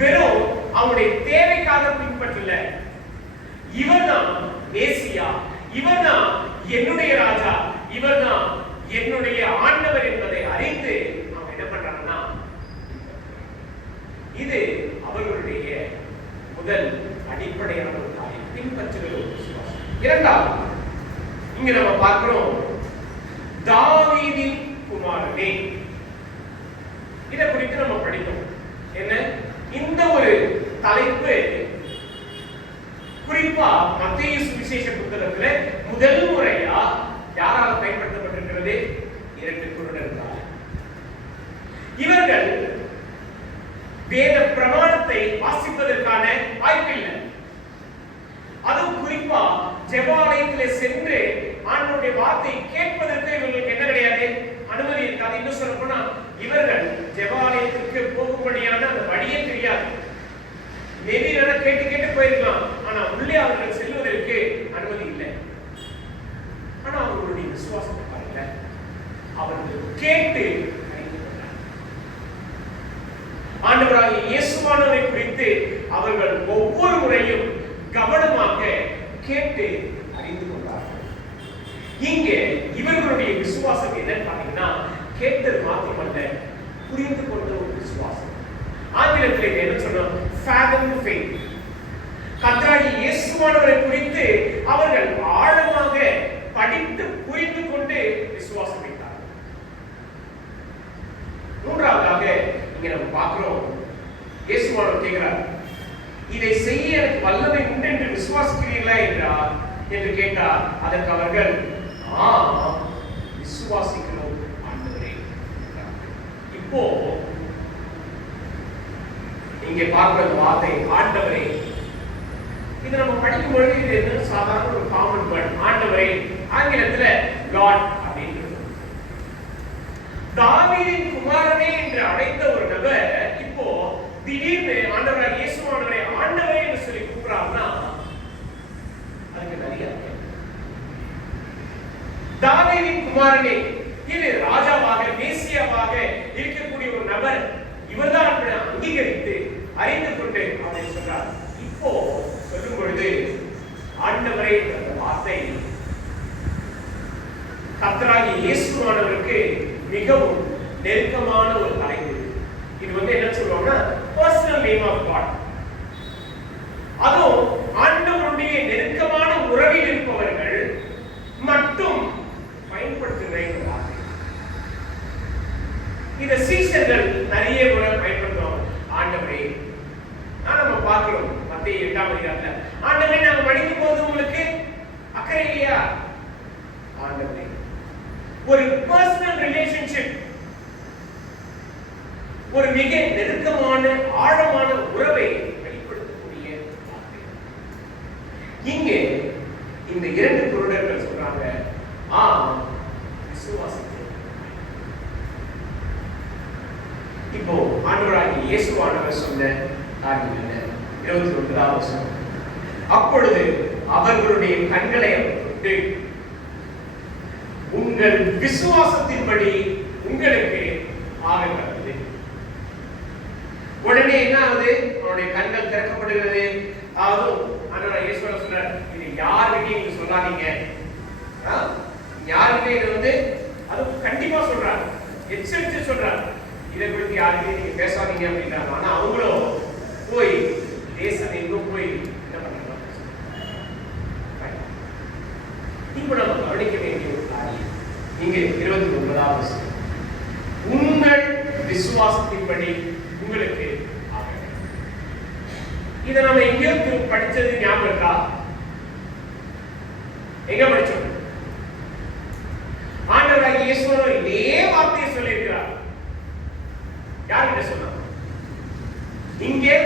வெறும் அவருடைய தேவைக்காக பின்பற்றல, இவர்தான் மேசியா, இவர்தான் என்னுடைய ராஜா, இவர்தான் என்னுடைய ஆண்டவர் என்பதை அறிந்து அவங்க என்ன பண்றாங்கன்னா, இது அவர்களுடைய முதல் அடிப்படையான ஒரு காரியம், பின்பற்றுகிற ஒரு விசுவாசம். இரண்டாவது, இங்க நம்ம பார்க்கிறோம் தாவீதின் குமாரனே. இதை குறித்து நம்ம படித்தோம். என்ன இந்த ஒரு தலைப்பு குறிப்பா மத்தேயு சுவிசேஷ புத்தகத்துல முதல் முறையா யாரால் பயன்படுத்தப்பட்டிருக்கிறது? இரண்டு குருடர்களால். இவர்கள் வேத பிரமாணத்தை வாசிப்பதற்கான வாய்ப்பில்லை. அதுவும் குறிப்பா ஜெபாலயத்திலே சென்று ஆண்டவருடைய வார்த்தை கேட்பதற்கு இவர்களுக்கு என்ன கிடையாது, அனுமதி இருக்காது. இன்னும் சொல்ல போனா இவர்கள் ஜெபாலயத்திற்கு போகும்படியான அந்த வழியே தெரியாது. நெறிகளை கேட்டு கேட்டு போயிருக்கலாம், ஆனா உள்ளே அவர்கள் செல்வதற்கு அனுமதி இல்லை. ஆனா அவர்களுடைய விசுவாசத்தை பாருங்க, அவர்கள் கேட்டு ஆண்டவராகிய இயேசுவானவரை குறித்து அவர்கள் ஒவ்வொரு முறையும் கவனமாக கேட்டு அறிந்து கொண்டார்கள். இங்கே இவர்களுடைய விசுவாசம் என்னன்னு பாத்தீங்கன்னா, கேட்டது மாத்திரமல்ல, புரிந்து கொண்ட ஒரு விசுவாசம். ஆங்கிலத்தில் என்ன சொன்னோம்? fathom faith. கர்த்தராகிய இயேசுவானவரை குறித்து அவர்கள் ஆழமாக படித்து புரிந்து கொண்டு விசுவாசம் வைத்தார்கள். மூன்றாவதாக இங்க நம்ம பார்க்கிறோம், இயேசுவானவர் கேட்கிறார், இதை செய்ய எனக்கு வல்லமை உண்டு என்று விசுவாசிக்கிறீர்களா என்றார் என்று கேட்டார். அதற்கு அவர்கள் விசுவாசிக்கிறோம் ஆண்டவரே. இப்போ இங்கே பார்க்கிற வார்த்தை ஆண்டவரே, இது நம்ம படிக்கும் பொழுது இது என்ன சாதாரண ஒரு காமன் வேர்ட். ஆண்டவரே ஆங்கிலத்துல God அப்படின்றது. தாவீதின் குமாரனே என்று அழைத்த ஒரு நபர் இப்போ திடீர்னு ஆண்டவராகிய இயேசுவானவரை ஆண்டவரே என்று சொல்லி கூப்பிடுறாருன்னா அதுக்கு நிறைய தாவீதின் குமாரனே, இது ராஜாவாக மேசியாவாக இருக்கக்கூடிய ஒரு நபர், இவர்தான் அங்கீகரித்து அறிந்து கொண்டு அவரை சொல்றார். இப்போ சொல்லும் பொழுது ஆண்டவரே என்ற வார்த்தை கர்த்தராகிய இயேசுவானவருக்கு மிகவும் நெருக்கமான ஒரு தலைப்பு. இது என்ன சொல்லுவாங்கன்னா பர்சனல் நேம் ஆஃப் காட். அதுவும் ஆண்டவருடைய நெருக்கமான உறவில் இருப்பவர்கள் மட்டும் பயன்படுத்துகிற இந்த வார்த்தை. இத சீஷர்கள் நிறைய முறை பயன்படுத்துவாங்க. ஆண்டவரே, நம்ம பார்க்கிறோம் மத்தேயு 8ஆம் அதிகாரத்துல, ஆண்டவரே நாங்க படிக்கும் போது உங்களுக்கு அக்கறை இல்லையா? ஆண்டவரே, ஒரு பர்சனல் ரிலேஷன்ஷிப், ஒரு மிக நெருக்கமான ஆழமான உறவை வெளிப்படுத்தக்கூடிய வார்த்தை. இங்கே இந்த இரண்டு குருடர்கள் சொல்றாங்க, விசுவாசிக்கிறோம். இப்போ ஆண்டவராகிய இயேசுவானவர் சொன்ன காரியம் என்ன? 29ஆம் வசனம். அப்பொழுது அவர்களுடைய கண்களை தொட்டு, உங்கள் விசுவாசத்தின்படி உங்களுக்கு ஆகப்பட்டது. உடனே என்ன ஆகுது? அவருடைய கண்கள் திறக்கப்படுகிறது. ஆண்டவராகிய இயேசுவானவர் சொன்னார், இது யாருக்கிட்டையும் நீங்க சொல்லாதீங்க. யாருக்கிட்ட இது அது கண்டிப்பா சொல்றாரு, எச்சரித்து சொல்றாரு, இதை குறித்து யாருமே நீங்க பேசாதீங்க அப்படின்றாங்க. ஆனா அவங்களும் போய் தேசம் எங்கும் போய் என்ன பண்றாங்க? இப்ப நம்ம கவனிக்க வேண்டிய ஒரு காரியம் இங்க 29ஆம் வசனம், உங்கள் விசுவாசத்தின்படி உங்களுக்கு ஆக. இதை நம்ம எங்கேயோ படிச்சது ஞாபகம் இருக்கா? எங்க படிச்சோம்? ஆண்டவராகிய இயேசுவானவர் இதே வார்த்தையை சொல்லியிருக்கிறார். யார்கிட்ட சொன்னார்? இங்கே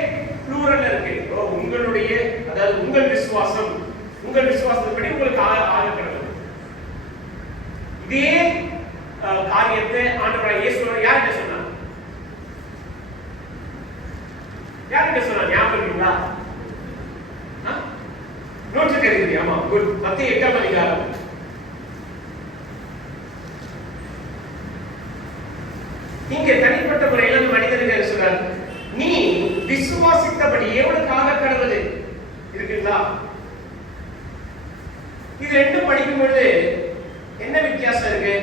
ப்ளூரல் இருக்கு. உங்களுடைய, அதாவது உங்கள் விசுவாசம், உங்கள் விசுவாசத்தின்படி உங்களுக்கு ஆகக்கிறது. இதே காரியத்தை ஆண்டவராகிய இயேசுவானவர் யார்கிட்ட சொன்னார்? யார்கிட்ட சொன்னார்? ஞாபகம் இருக்குங்களா? நோட்ஸ் தெரியுது? ஆமா, குட். மத்தேயு 8ஆம் அதிகாரம். இங்கே தனிப்பட்ட முறையில் அந்த மனிதர்கள் சொல்றார், நீ விசுவாசித்தபடி எவனுக்காக கடவுள் இருக்குங்களா? இது ரெண்டும் படிக்கும் பொழுது என்ன வித்தியாசம் இருக்கு?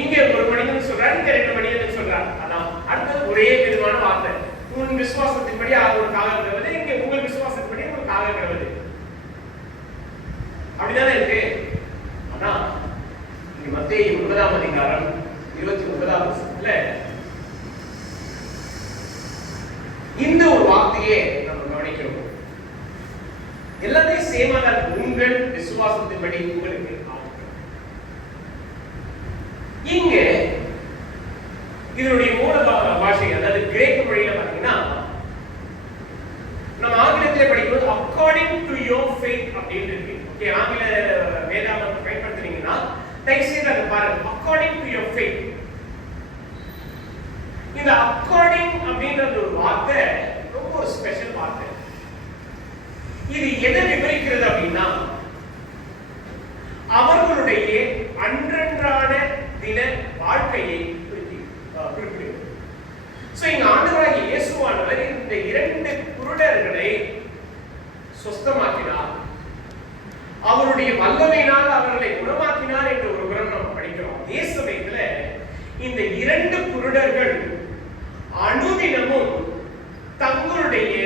இங்க ஒரு மனிதன் சொல்றார், இங்க ரெண்டு மனிதன் சொல்றார். அதான் அடுத்த ஒரே விதமான வார்த்தை. உன் விசுவாசத்தின்படி அவனுக்காக கடவுள், இங்க உங்கள் விசுவாசத்தின்படி அவனுக்காக கடவுள். அப்படிதானே இருக்கு. அதான் மத்தேயு 9ஆம் அதிகாரம் 29ஆம் வசனத்துல இந்த ஒரு வார்த்தையை நம்ம கவனிக்கிறோம். எல்லாத்தையும் சேமா தான், உங்கள் விசுவாசத்தின்படி உங்களுக்கு ஆகும். இங்க இதனுடைய மூல பாஷை, அதாவது கிரேக்க மொழியில பாத்தீங்கன்னா, நம்ம ஆங்கிலத்தில் படிக்கும்போது according to your faith அப்படின்னு இருக்கு. ஓகே, ஆங்கில வேதாகமத்தை பயன்படுத்துறீங்கன்னா தயவுசெய்து அதை பாருங்க. according to your faith. இந்த according அப்படின்ற ஒரு வார்த்தை ரொம்ப ஒரு ஸ்பெஷல் வார்த்தை. இது எதை விவரிக்கிறது அப்படின்னா, அவர்களுடைய அன்றன்றான தின வாழ்க்கையை குறிக்கிறது. இங்க ஆண்டவராகிய இயேசுவானவர் இந்த 2 குருடர்களை சுத்தமாக்கினார். அவருடைய வல்லமையினால் அவர்களை குணமாக்கினார் என்று ஒரு புறம் நாம் படிக்கிறோம். அதே சமயத்துல இந்த 2 குருடர்கள் அனுதினமும் தங்களுடைய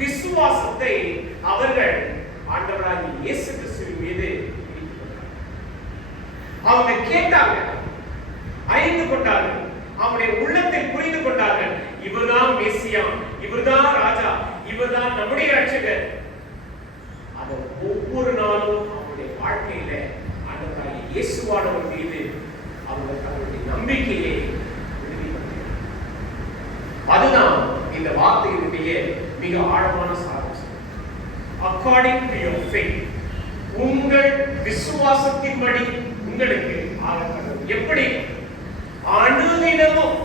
விசுவாசத்தை அவர்கள் ஆண்டவராகிய இயேசு கிறிஸ்துவின் மீது அவங்க கேட்டாங்க, அறிந்து கொண்டார்கள், அவருடைய உள்ளத்தை புரிந்து கொண்டார்கள். இவர்தான் மேசியா, இவர்தான் ராஜா, இவர்தான் நம்முடைய ரட்சகர். அது ஒவ்வொரு நாளும் அவருடைய வாழ்க்கையில ஆண்டவராகிய இயேசுவானவர் மீது அவர்கள் தங்களுடைய நம்பிக்கையை உறுதிப்படுத்தினார். அதுதான் இந்த வார்த்தையினுடைய மிக ஆழமான சாராம்சம். According to your faith, உங்கள் விசுவாசத்தின்படி உங்களுக்கு ஆகப்பட்டது. எப்படி? அனுதினமும்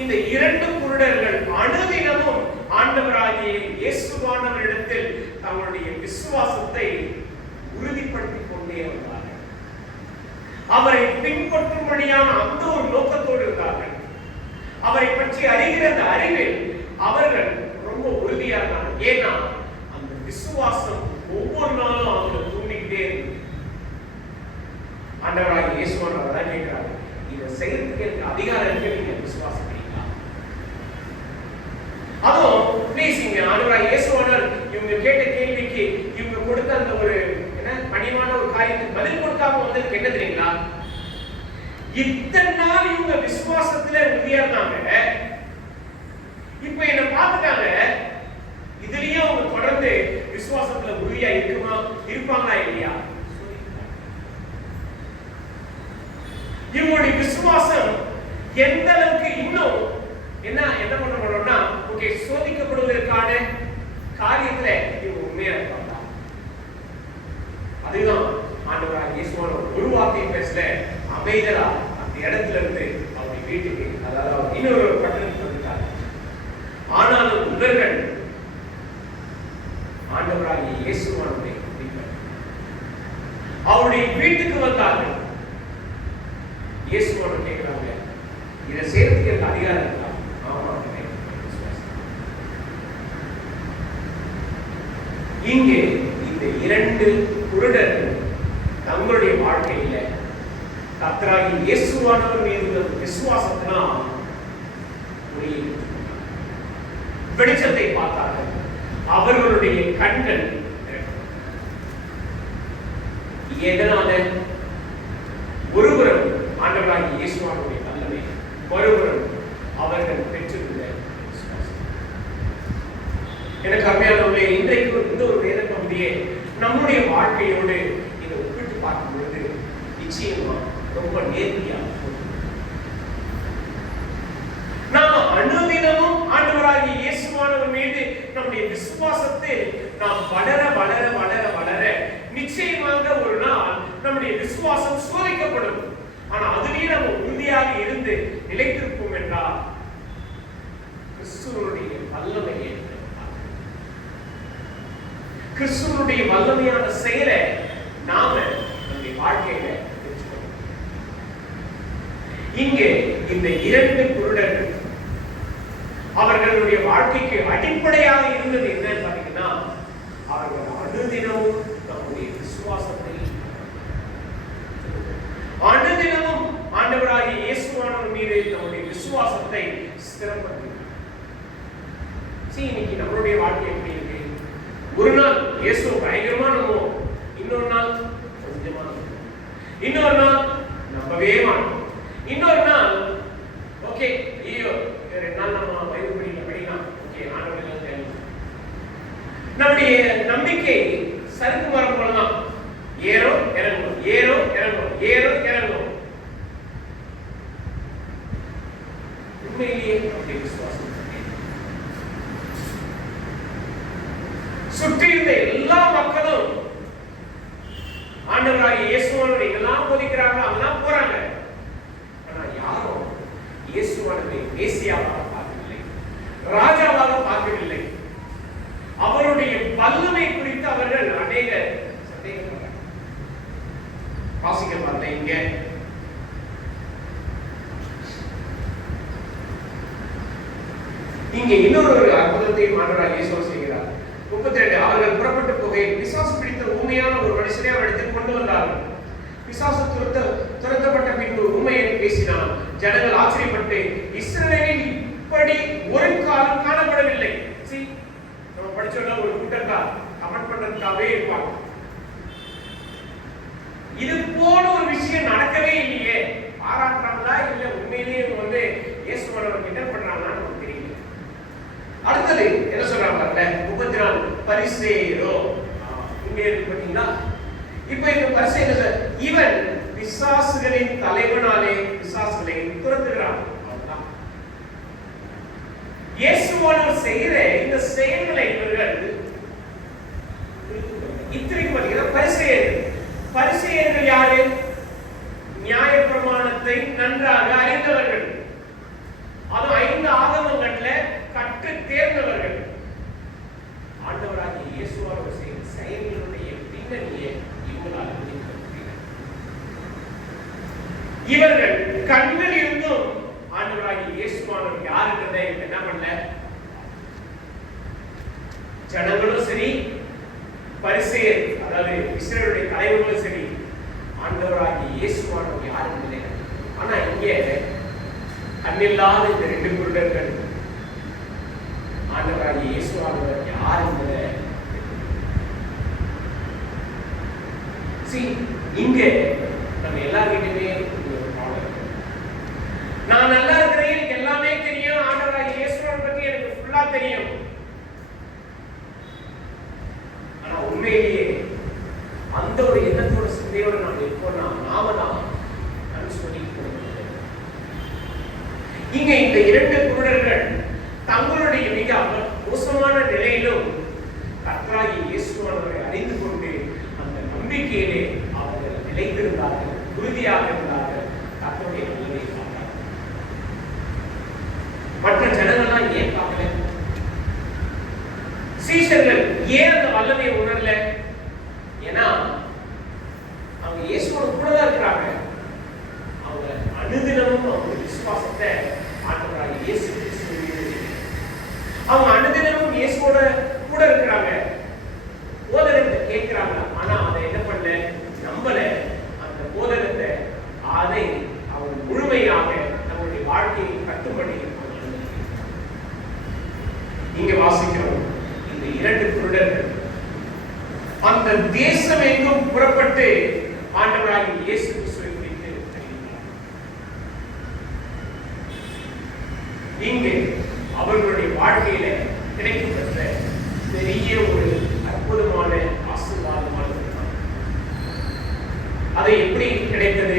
இந்த 2 குருடர்கள் அனுதினமும் ஆண்டவராகிய இயேசுவானவரிடத்தில் தங்களுடைய விசுவாசத்தை உறுதிப்படுத்திக் கொண்டே வந்தார்கள். அவரை பின்பற்றும்படியான அந்த ஒரு நோக்கத்தோடு இருந்தார்கள். அவரை பற்றி அறிகிற அந்த அறிவில் அவர்கள் ரொம்ப உறுதியாக இருந்தார்கள். ஏன்னா அந்த விசுவாசம் ஒவ்வொரு நாளும் அவங்களை தூண்டிக்கிட்டே இருந்தது. ஆண்டவராகிய இயேசுவானவர் தான் கேட்கிறாரு, இதை செய்யறதுக்கு எனக்கு அதிகாரம் இருக்கு, நீங்க விசுவாசிக்கிறீங்களா? அதுவும் ப்ளீஸ் இங்க ஆண்டவராகிய இயேசுவானவர் இவங்க கேட்ட கேள்விக்கு இவங்க கொடுத்த அந்த ஒரு என்ன பணிவான ஒரு காரியத்துக்கு பதில் கொடுக்காம வந்ததுக்கு என்ன தெரியுங்களா? இத்தனை நாள் இவங்க விசுவாசத்துல உறுதியா இருந்தாங்க, இப்ப என்ன பார்த்துட்டாங்க, இதுலயும் அவங்க தொடர்ந்து விசுவாசத்துல உறுதியா இருப்பாங்களா இல்லையா? இவங்களுடைய விசுவாசம் எந்த அளவுக்கு இன்னும் என்ன பண்ணணும்னா, ஓகே, சோதிக்கப்படுவதற்கான காரியத்துல இவங்க உண்மையா இருப்பாங்க. அதுதான் ஆண்டவராகிய இயேசுவானவர் ஒரு வார்த்தையை பேசல, அமைதலா அந்த இடத்துல இருந்து அவருடைய வீட்டுக்கு, அதாவது இன்னொரு பட்டணத்துக்கு வந்துட்டாங்க. ஆனாலும் இவர்கள் ஆண்டவராகிய இயேசுவானவரை அவருடைய வீட்டுக்கு வந்தார்கள். இயேசுவானவர் கேட்கிறாங்க, இதை செய்யறதுக்கு எனக்கு அதிகாரம் இருக்கா? ஆமா. இங்கே இந்த 2 குருடர்கள் தங்களுடைய வாழ்க்கையில கர்த்தராகிய இயேசுவானவர் மீது விசுவாசத்தினால் வெளிச்சத்தை பார்த்தார்கள். அவர்களுடைய கண்கள் எதனால? ஒருபுறம் ஆண்டவராகிய இயேசுவானுடைய வல்லமை, மறுபுறம் அவர்கள் பெற்றிருந்த விசுவாசம். எனக்கு அருமையானவர்களே, இன்றைக்கு இந்த ஒரு வேத பகுதியை நம்முடைய வாழ்க்கையோடு இதை ஒப்பிட்டு பார்க்கும் பொழுது நிச்சயமா ரொம்ப நேர்த்தியா நாம் அனுதினமும் ஆண்டவராகிய இயேசுவானவர் மீது நம்முடைய விசுவாசத்தில் நாம் வளர வளர வளர வளர நிச்சயமாக ஒரு நாள் நம்முடைய விசுவாசம் சோதிக்கப்படும். ஆனா அதுவே நம்ம உறுதியாக இருந்து நிலைத்திருப்போம் என்றால் கிறிஸ்துவனுடைய வல்லமையை, கிறிஸ்துவனுடைய வல்லமையான செயலை நாம நம்முடைய வாழ்க்கையில பெற்றுக்கொள்ளும். இங்கே இந்த 2 குருடர்கள் அவர்களுடைய வாழ்க்கைக்கு அடிப்படையாக இருந்தது என்னன்னு பாத்தீங்கன்னா, அவர்கள் அனுதினமும் நம்முடைய விசுவாசத்தை, அனுதினமும் ஆண்டவராகிய இயேசுவானவர் மீது நம்முடைய விசுவாசத்தை ஸ்திரப்படுத்தினார். இன்னைக்கு நம்மளுடைய வாழ்க்கை எப்படி இருக்கு? ஒரு நாள் இயேசு பயங்கரமா நம்புவோம், இன்னொரு நாள் கொஞ்சமா நம்புவோம், இன்னொரு நாள் நம்பவே மாட்டோம், இன்னொரு நாள் ஓகே ஐயோ 2 நாள் நம்ம பைபிள் படிக்கலாம், ஓகே ஆண்டவருக்கு தெரியும். நம்முடைய நம்பிக்கை சறுக்கு மரம் போலதான், ஏறும் இறங்கும், ஏறும் இறங்கும், ஏறும் இறங்கும். உண்மையிலேயே நம்முடைய விசுவாசம் சுற்றி இருந்த எல்லா மக்களும் ஆண்டவராகிய இயேசுவானவரை எல்லாம் போதிக்கிறாங்க, அதெல்லாம் போறாங்க. ஆனா யாரும் இயேசுவானவரை மேசியாவாக பார்க்கவில்லை, ராஜாவாக பார்க்கவில்லை. அவருடைய வல்லமை குறித்து அவர்கள் அநேக சந்தேகப்படுறாங்க. வாசிக்க பார்த்தேன் இங்க இங்கே இன்னொரு அற்புதத்தை ஆண்டவராகிய இயேசு செய்கிறார். 32 அவர்கள் புறப்பட்டு போகையில் பிசாசு பிடித்த ஊமையான ஒரு மனுஷனை அவரிடத்தில் கொண்டு வந்தார்கள். பிசாசு துரத்தப்பட்ட பின்பு ஊமையன் பேசினான். ஜனங்கள் ஆச்சரியப்பட்டு, இஸ்ரவேலில் இப்படி ஒரு காலம் காணப்படவில்லை. நம்ம படிச்சோம்னா ஒரு கூட்டத்தார் கமெண்ட் பண்றதுக்காகவே இருப்பாங்க. இது போல ஒரு விஷயம் நடக்கவே இல்லையே, பாராட்டுறாங்களா இல்ல உண்மையிலேயே வந்து இயேசுவானவர் கிண்டல் பண்றாங்களா நமக்கு தெரியல. அடுத்தது என்ன சொல்றாங்க 34 பரிசேயரோ இங்கே இருக்கு பாத்தீங்களா. இப்ப இந்த பரிசேயர் இவன் பிசாசுகளின் தலைவனாலே பிசாசுகளை துரத்துகிறான். இயேசுவானவர் செய்கிற இந்த செயல்களை இவர்கள் இத்தனைக்கு பார்த்தீங்கன்னா பரிசேயர்கள் யாரு? நியாய பிரமாணத்தை நன்றாக அறிந்தவர்கள், அதுவும் 5 ஆகமங்கள்ல கற்று தேர்ந்தவர்கள். ஆண்டவராகிய இயேசுவானவர் செய்த செயல்களுடைய பின்னணியை இவங்களால் புரிந்து கொள்ள இவர்கள் கண்கள் இருந்தும் ஆண்டவராகிய இயேசுவானவர் யாருன்றதை என்ன பண்ணல. ஜனங்களும் சரி, பரிசேயர் அதாவது இஸ்ரவேலுடைய தலைவர்களும் சரி, ஆண்டவராகிய இயேசுவானவர் யாருன்றதை. ஆனா இங்கே கண்ணில்லாத இந்த 2 குருடர்கள் ஆண்டவராகிய இயேசுவானவர் யார் என்பதை இங்கே நம்ம எல்லார்கிட்டயுமே நான் நல்லா இருக்கிறேன், எனக்கு எல்லாமே தெரியும், ஆண்டவராகிய இயேசுவை பற்றி எனக்கு ஃபுல்லா தெரியும். ஆனா உண்மையிலேயே அந்த ஒரு எண்ணத்தோட சிந்தையோட நாம் இருக்கோம்னா நாம தான் சொல்லி இங்க இந்த 2 குருடர்கள் தங்களுடைய மிக மோசமான நிலையிலும் கர்த்தராகிய இயேசுவானவரை அறிந்து கொண்டு அந்த நம்பிக்கையிலே அவர்கள் நிலைத்திருந்தார்கள், உறுதியாக இருந்தார்கள். கர்த்தருடைய நல்லதை பார்த்தார்கள். மற்ற ஜனங்கள்லாம் ஏன் பார்க்கல? சீஷர்கள் ஏன் அந்த வல்லமையை உணரல? ஏன்னா அவங்க இயேசுவோட கூட தான் இருக்கிறாங்க. அவங்க அனுதினமும் அவங்க விசுவாசத்தை ஆண்டவராகிய இயேசு அவங்க அனுதினமும் இயேசுவோட கூட இருக்கிறாங்க, போதகத்தை கேட்கிறாங்க. ஆனா அதை என்ன பண்ணல, நம்பல. அந்த போதகத்தை அதை அவங்க முழுமையாக நம்மளுடைய வாழ்க்கையை கட்டுப்படி இங்க வாசிக்கிறோம். இந்த 2 குருடர்கள் அந்த தேசம் எங்கும் புறப்பட்டு ஆண்டவராகிய இயேசு கிறிஸ்துவை குறித்து அறிவித்தார். இங்கே அவர்களுடைய வாழ்க்கையில கிடைக்கப்பட்ட பெரிய ஒரு அற்புதமான ஆசீர்வாதமான அதை எப்படி கிடைத்தது?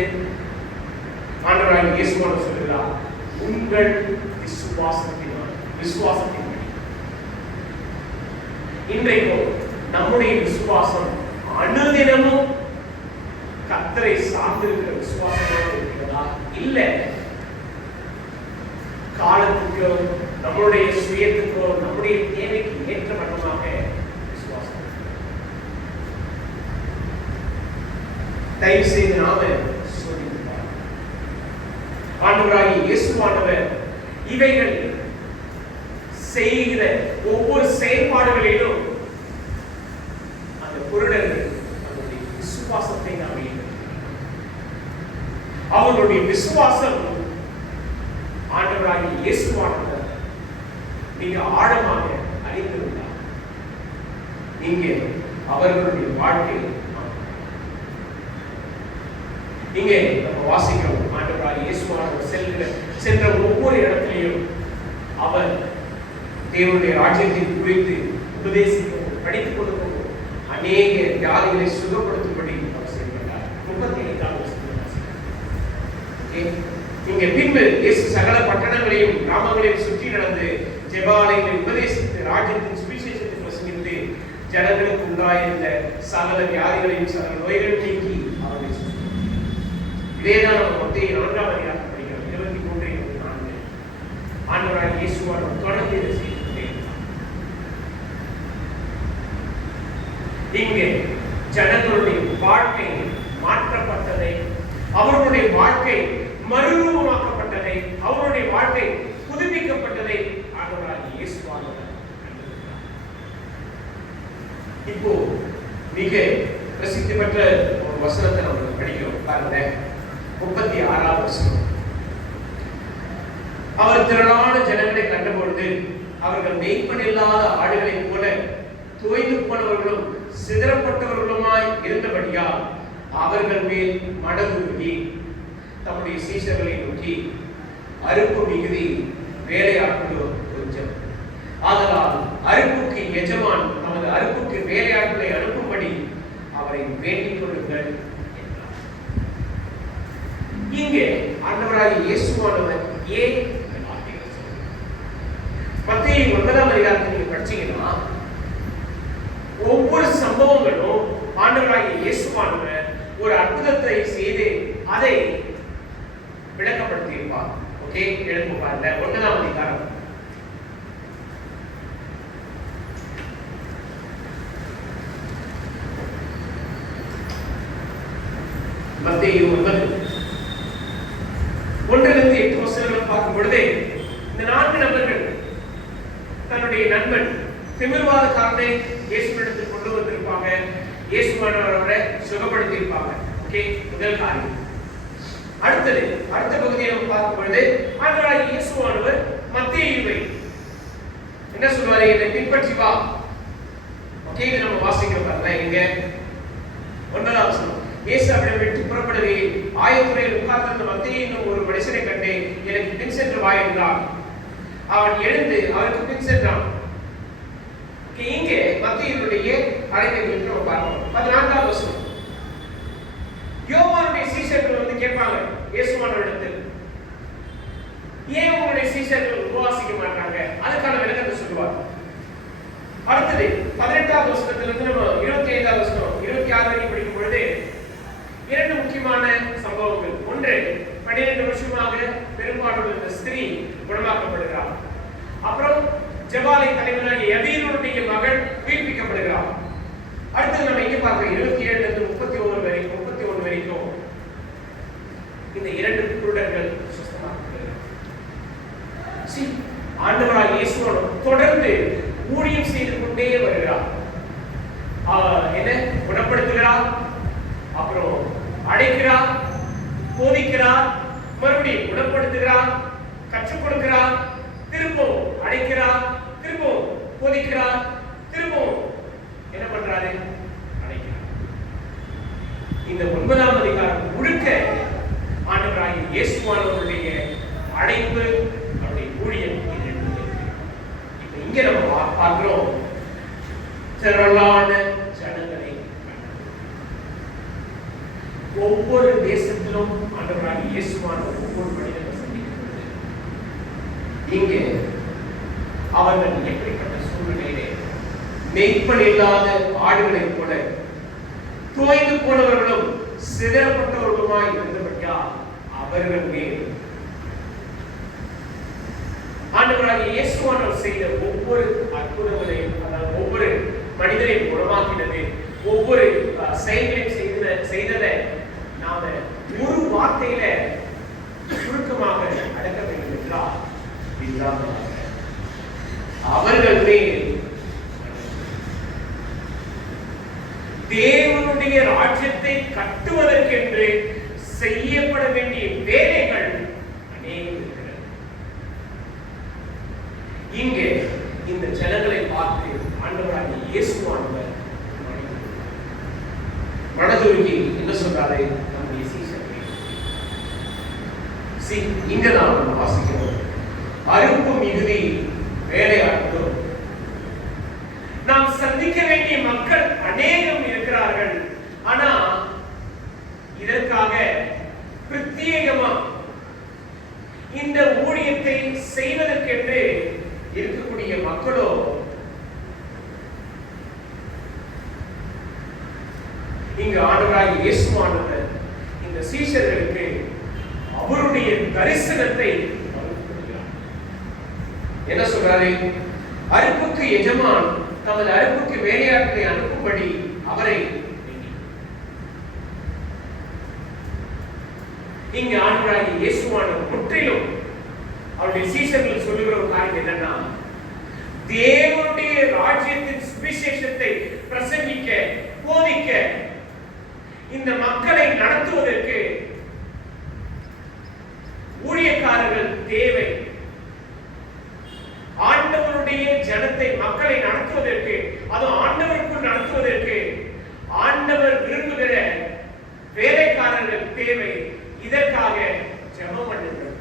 ஆண்டவராகிய இயேசுவானவர் சொல்கிறார், உங்கள் விசுவாசத்தின்படி. இன்றைக்கு நம்முடைய விசுவாசம் அனுதினமும் கர்த்தரை சார்ந்திருக்கிற விசுவாசமாக இருக்கிறதா? இல்ல காலத்துக்கோ நம்முடைய சுயத்துக்கோ நம்முடைய தேவைக்கு ஏற்ற வண்ணமாக விசுவாசம். தயவு செய்து நாம சோதிப்பார். ஆண்டவராகிய இயேசுவானவர் இவைகள் செய்கிற ஒவ்வொரு செயல்பாடுகளிலும் அந்த குருடர்கள் அவருடைய விசுவாசத்தை நாம் அவர்களுடைய விசுவாசம் ஆண்டவராகிய இயேசுவானவர் மிக ஆழமாக அறிந்திருந்தார். இங்கே அவர்களுடைய வாழ்க்கை இங்கே நம்ம வாசிக்கிறோம். ஆண்டவராகிய இயேசுவானவர் சென்ற ஒவ்வொரு இடத்திலையும் அவர் தேவனுடைய ராஜ்யத்தை குறித்து உபதேசிக்கவும் படித்துக் கொடுக்கவும் அநேக வியாதிகளை சுகப்படுத்தும்படி அவர் செயல்பட்டார். 35ஆம் இங்க பின்பு இயேசு சகல பட்டணங்களையும் கிராமங்களையும் சுற்றி நடந்து ஜெபாலயங்களை உபதேசித்து ராஜ்யத்தின் சுவிசேஷத்தை பிரசங்கித்து ஜனங்களுக்கு உண்டாயிருந்த சகல வியாதிகளையும் சகல நோய்கள் நீக்கி அவர்களை இதேதான் நம்ம மத்திய 4ஆம் அதிகாரம் படிக்கிறோம். 23-24 ஆண்டவராகிய இயேசுவானவர் தொடர்ந்து இதை செய்துட்டே இருந்தார். இங்கே ஜனங்களுடைய வாழ்க்கை மாற்றப்பட்டதை, அவர்களுடைய வாழ்க்கை மறுரூபமாக்கப்பட்டதை, அவருடைய வாழ்க்கை புதுப்பிக்கப்பட்டதை ஆண்டவராகிய இப்போ மிக பிரசித்தி பெற்ற ஒரு வசனத்தை நம்ம படிக்கிறோம் பாருங்க. 36வது வசனம். அவர் திரளான ஜனங்களை கண்டபொழுது அவர்கள் மேய்ப்பன் இல்லாத ஆடுகளைப் போல தோய்ந்து போனவர்களும் சிதறப்பட்டவர்களுமாய் இருந்தபடியால் அவர்கள் மேல் மனதுருகி தம்முடைய சீஷர்களை நோக்கி, அறுப்பு மிகுதி, வேலையாட்களோ கொஞ்சம். ஆதலால் அறுப்புக்கு எஜமான் தமது அறுப்புக்கு வேலையாட்களை அனுப்பும்படி அவரை வேண்டிக் கொள்ளுங்கள் என்றார். இங்கே ஆண்டவராகிய இயேசுவானவர் ஏன் மத்தேயு 9ஆம் அதிகாரத்தை நீங்க படிச்சீங்கன்னா ஒவ்வொரு சம்பவங்களும் ஆண்டவராகிய இயேசுவானவர் ஒரு அற்புதத்தை செய்து அதை விளக்கப்படுத்தி இருப்பார். ஓகே, எழுப்பு பாருங்க. 9ஆம் அதிகாரம் மத்தேயு 9:1-8 வசனங்களை பார்க்கும் பொழுது இந்த 4 நபர்கள் தன்னுடைய நண்பன் திமிர்வாதக்காரனை இயேசுவிடத்தில் கொண்டு வந்திருப்பாங்க. இயேசுவானவர் அவரை சுகப்படுத்தி இருப்பாங்க. ஓகே, முதல் காரியம். அடுத்த பகுதியை நம்ம பார்க்கும் பொழுது ஆண்டவராகிய இயேசுவானவர் மத்தேயுவை என்ன சொல்வாரு? என்னை பின்பற்றி வா. ஓகே, இது நம்ம வாசிக்கிறோம் பாருங்க. இங்க 9ஆம் வசனம். இயேசு அவரை விட்டு புறப்படுகையில் ஆயத்துறையில் உட்கார்ந்திருந்த மத்தேயு என்னும் ஒரு மனுஷனை கண்டு, எனக்கு பின் சென்று வா என்றார். அவன் எழுந்து அவருக்கு பின் சென்றான். இங்கே மத்தேயுவுடைய அழைப்பை நம்ம பார்க்கிறோம். 14ஆம் வசனம். யோவானுடைய சீஷர்கள் வந்து கேட்பாங்க இயேசுவானவரிடத்தில், ஏன் உங்களுடைய சீஷர்கள் உபவாசிக்க மாட்டாங்க? அதுக்கான விளக்கத்தை சொல்லுவார். அடுத்தது 18ஆம் வசனத்திலிருந்து நம்ம 25ஆம் வசனம் 26 வரைக்கும் படிக்கும் பொழுது 2 முக்கியமான சம்பவங்கள். ஒன்று, 12 வருஷமாக பெரும்பாடுள்ள இந்த ஸ்திரீ குணமாக்கப்படுகிறார். அப்புறம் ஜபாலை தலைவனாகிய யவீருடைய மகள் உயிர்ப்பிக்கப்படுகிறார். அடுத்து நம்ம இங்க பார்க்கிறோம் 27 31 வரைக்கும் இந்த 2 குருடர்கள் சுத்தமாக்கப்படுகிறார். ஆண்டவராகிய இயேசுவோடு தொடர்ந்து ஊழியம் செய்து கொண்டே வருகிறார். என்ன குணப்படுத்துகிறார், அப்புறம் அழைக்கிறார், போதிக்கிறார், மறுபடியும் குணப்படுத்துகிறார், கற்றுக் கொடுக்கிறார், திரும்பவும் அழைக்கிறார், திரும்பவும் போதிக்கிறார், திரும்பவும் என்ன பண்றாரு? அழைக்கிறார். இந்த 9ஆம் அதிகாரம் முழுக்க ஆண்டவராகிய இயேசுவானவருடைய அழைப்பு, அவருடைய ஊழியம். இங்க நம்ம பார்க்கிறோம் திரளான ஜனங்களை. ஒவ்வொரு தேசத்திலும் ஆண்டவராகிய இயேசுவானவர் ஒவ்வொரு மனிதனை சந்திக்கிறது. இங்கே அவர்கள் எப்படிப்பட்ட சூழ்நிலையிலே மேய்ப்பன் இல்லாத ஆடுகளைப் போல தோய்ந்து போனவர்களும் சிதறப்பட்டவர்களுமாய் இருந்தபடியா அவர்கள் மேல் ஆண்டவராகிய இயேசுவானவர் செய்த ஒவ்வொரு அற்புதங்களையும், அதாவது ஒவ்வொரு மனிதரையும் குணமாக்கினது, ஒவ்வொரு செயல்களையும் செய்ததை நாம ஒரு வார்த்தையில சுருக்கமாக அடக்க வேண்டும் என்றால் அவர்கள் மேல் தேவனுடைய ராஜ்யத்தை கட்டுவதற்கென்று செய்யப்பட வேண்டிய வேலைகள் அநேகம் இருக்கிறது. இங்கே இந்த ஜனங்களை பார்த்து ஆண்டவராகிய இயேசுவானவர் மனதுருகி என்ன சொல்றாரு? நம்முடைய சீஷர்கள் இங்க நாம் வாசிக்கிறோம், அறுப்பு மிகுதி, வேலையாட்களோ. நாம் சந்திக்க வேண்டிய மக்கள் அநேகம் இருக்கிறார்கள். ஆனா இதற்காக பிரத்யேகமா இந்த ஊழியத்தை செய்வதற்கென்று இருக்கக்கூடிய மக்களோ இங்கு ஆண்டவராகிய இயேசுவானவர் இந்த சீஷர்களுக்கு அவருடைய தரிசனத்தை என்ன சொல்றாரு? அறுப்புக்கு எஜமான் தமது அறுப்புக்கு வேலையாட்களை அனுப்பும்படி அவரை இங்கு ஆண்டவராகிய இயேசுவானவர் முற்றிலும் அவருடைய சீஷர்கள் சொல்லுகிற ஒரு காரியம் என்னன்னா, தேவனுடைய ராஜ்யத்தின் சுவிசேஷத்தை பிரசங்கிக்க, போதிக்க, இந்த மக்களை நடத்துவதற்கு ஊழியக்காரர்கள் தேவை. ஆண்டவருடைய ஜனத்தை, மக்களை நடத்துவதற்கு, அது ஆண்டவருக்குள் நடத்துவதற்கு ஆண்டவர் விரும்புகிற வேலைக்காரர்கள் தேவை. இதற்காக ஜெபம் பண்ணுங்கள்.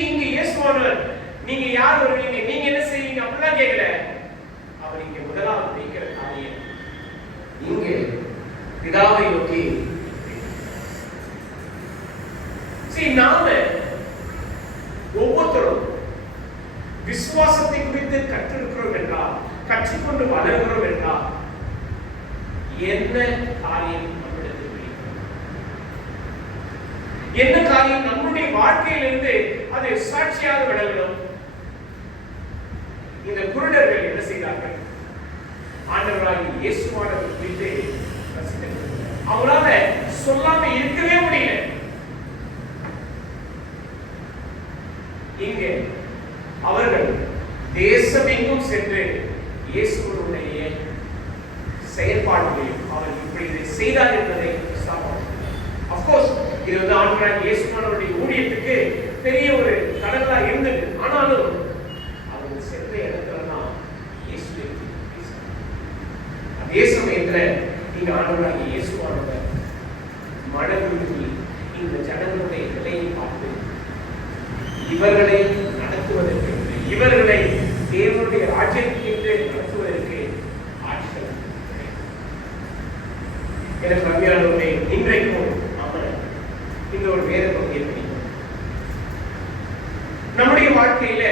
இங்க இயேசுவானவர் நீங்க யார் வருவீங்க, நீங்க என்ன செய்வீங்க அப்படிலாம் கேட்கல. அவர் இங்க முதலாவது வைக்கிற காரியம் இங்கே பிதாவை நோக்கி. நாம ஒவ்வொருத்தரும் விசுவாசத்தை குறித்து கற்றிருக்கிறோம் என்றால், கற்றுக்கொண்டு வளர்கிறோம் என்றால் என்ன காரியம் நம்மிடத்தில், என்ன காரியம் நம்முடைய வாழ்க்கையிலிருந்து அது சாட்சியாக விளங்கணும். இந்த குருடர்கள் என்ன செய்தார்கள்? ஆண்டவராகிய இயேசுவானவர் குறித்து அவங்களால சொல்லாம இருக்கவே முடியல. இங்கே அவர்கள் தேசமெங்கும் சென்று இயேசுவனுடைய செயல்பாடுகளையும் அவர் இப்படி இதை செய்தார் என்பதை இது வந்து ஆண்டவராகிய இயேசுவானவருடைய ஊழியத்துக்கு பெரிய ஒரு கடலா இருந்தது. ஆனாலும் அவங்க சென்ற இடத்துலதான் இயேசுவை அதே சமயத்துல இங்க ஆண்டவராகிய இயேசுவானவர் மனதுருகி இந்த ஜனங்களுடைய நிலையை பார்த்து இவர்களை நடத்துவதற்கு, இவர்களை தேவனுடைய ராஜ்யத்திற்கு நடத்துவதற்கு ஆட்கள். எனக்கு அருமையானவர்களே, இன்றைக்கும் இந்த ஒரு வேத பகுதியை படிக்கும். நம்முடைய வாழ்க்கையில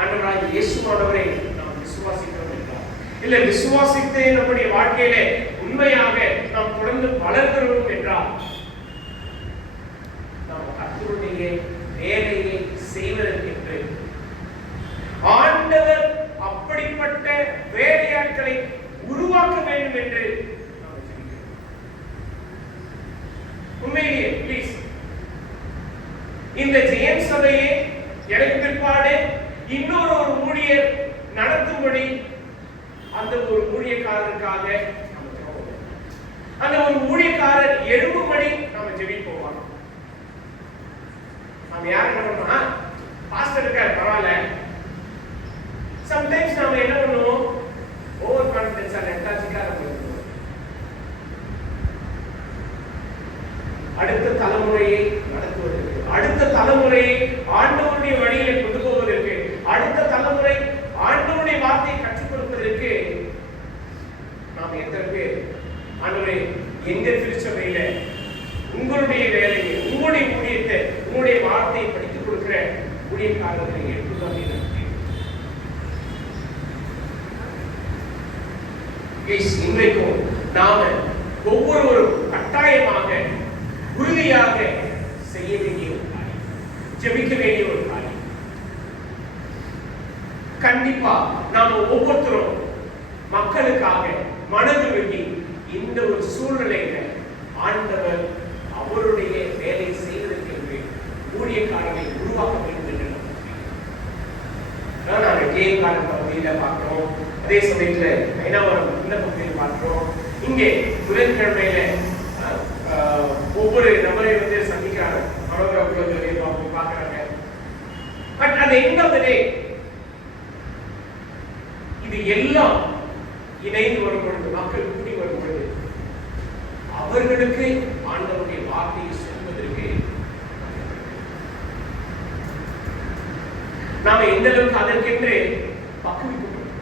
ஆண்டவராகிய இயேசுவானவரை நாம் விசுவாசிக்கிறோம் என்றால், இல்ல விசுவாசித்து நம்முடைய வாழ்க்கையில உண்மையாக நாம் தொடர்ந்து வளர்கிறோம் என்றால், நாம் கர்த்தருடைய வேலையை செய்வதற்கென்று ஆண்டவர் அப்படிப்பட்ட வேலையாட்களை உருவாக்க வேண்டும் என்று உண்மையிலேயே ப்ளீஸ் இந்த ஜெயம் சபையை எனக்கு பிற்பாடு இன்னொரு ஒரு ஊழியர் நடத்தும்படி அந்த ஒரு ஊழியக்காரருக்காக அந்த ஒரு ஊழியக்காரர் எழும்பும்படி நாம ஜெபிப்போம். நாம யார் என்ன பண்ணோம்னா, பாஸ்டர் இருக்காரு பரவாயில்ல. சம்டைம்ஸ் நாம என்ன பண்ணுவோம், ஓவர் கான்ஃபிடன்ஸா லெட்டாச்சிக்கா இருப்போம். அடுத்த தலைமுறையை நடத்துவதற்கு, அடுத்த தலைமுறையை ஆண்டவருடைய வழியிலே கொண்டு போவதற்கு, அடுத்த தலைமுறை ஆண்டவருடைய வார்த்தையை கற்றுக் கொடுப்பதற்கு நாம் எத்தனை பேர் ஆண்டவரே எங்க திருச்சபையில உங்களுடைய வேலையை, உங்களுடைய ஊழியத்தை, உங்களுடைய வார்த்தையை படித்துக் கொடுக்கிற ஊழியக்காரர்களை எடுத்துதான் இன்றைக்கும் நாம ஒவ்வொருவரும் கட்டாயமாக உறுதியாக செய்ய வேண்டிய ஒரு காரியம், ஜெபிக்க வேண்டிய ஒரு காரியம். கண்டிப்பா நாம ஒவ்வொருத்தரும் மக்களுக்காக மனதுருகி இந்த ஒரு சூழ்நிலையில ஆண்டவர் அவருடைய வேலை செய்வதற்கு என்று ஊழியக்காரர்களை உருவாக்க வேண்டும் என்று நாங்கள் கேகாரன் பகுதியில பார்க்கிறோம். அதே சமயத்துல ஐநாவரம் இந்த பகுதியில் பார்க்கிறோம். இங்கே புதன்கிழமையில ஒவ்வொரு நபரையும் வந்து சந்திக்கிறாங்க, பார்க்கிறாங்க. பட் அந்த எண்ட் ஆஃப் தி டே இது எல்லாம் இணைந்து வரும் பொழுது, மக்கள் கூடி வரும் பொழுது அவர்களுக்கு ஆண்டவருடைய வார்த்தையை சொல்வதற்கு நாம எந்த அளவுக்கு அதற்கென்று பக்குவிக்கப்பட்டோம்,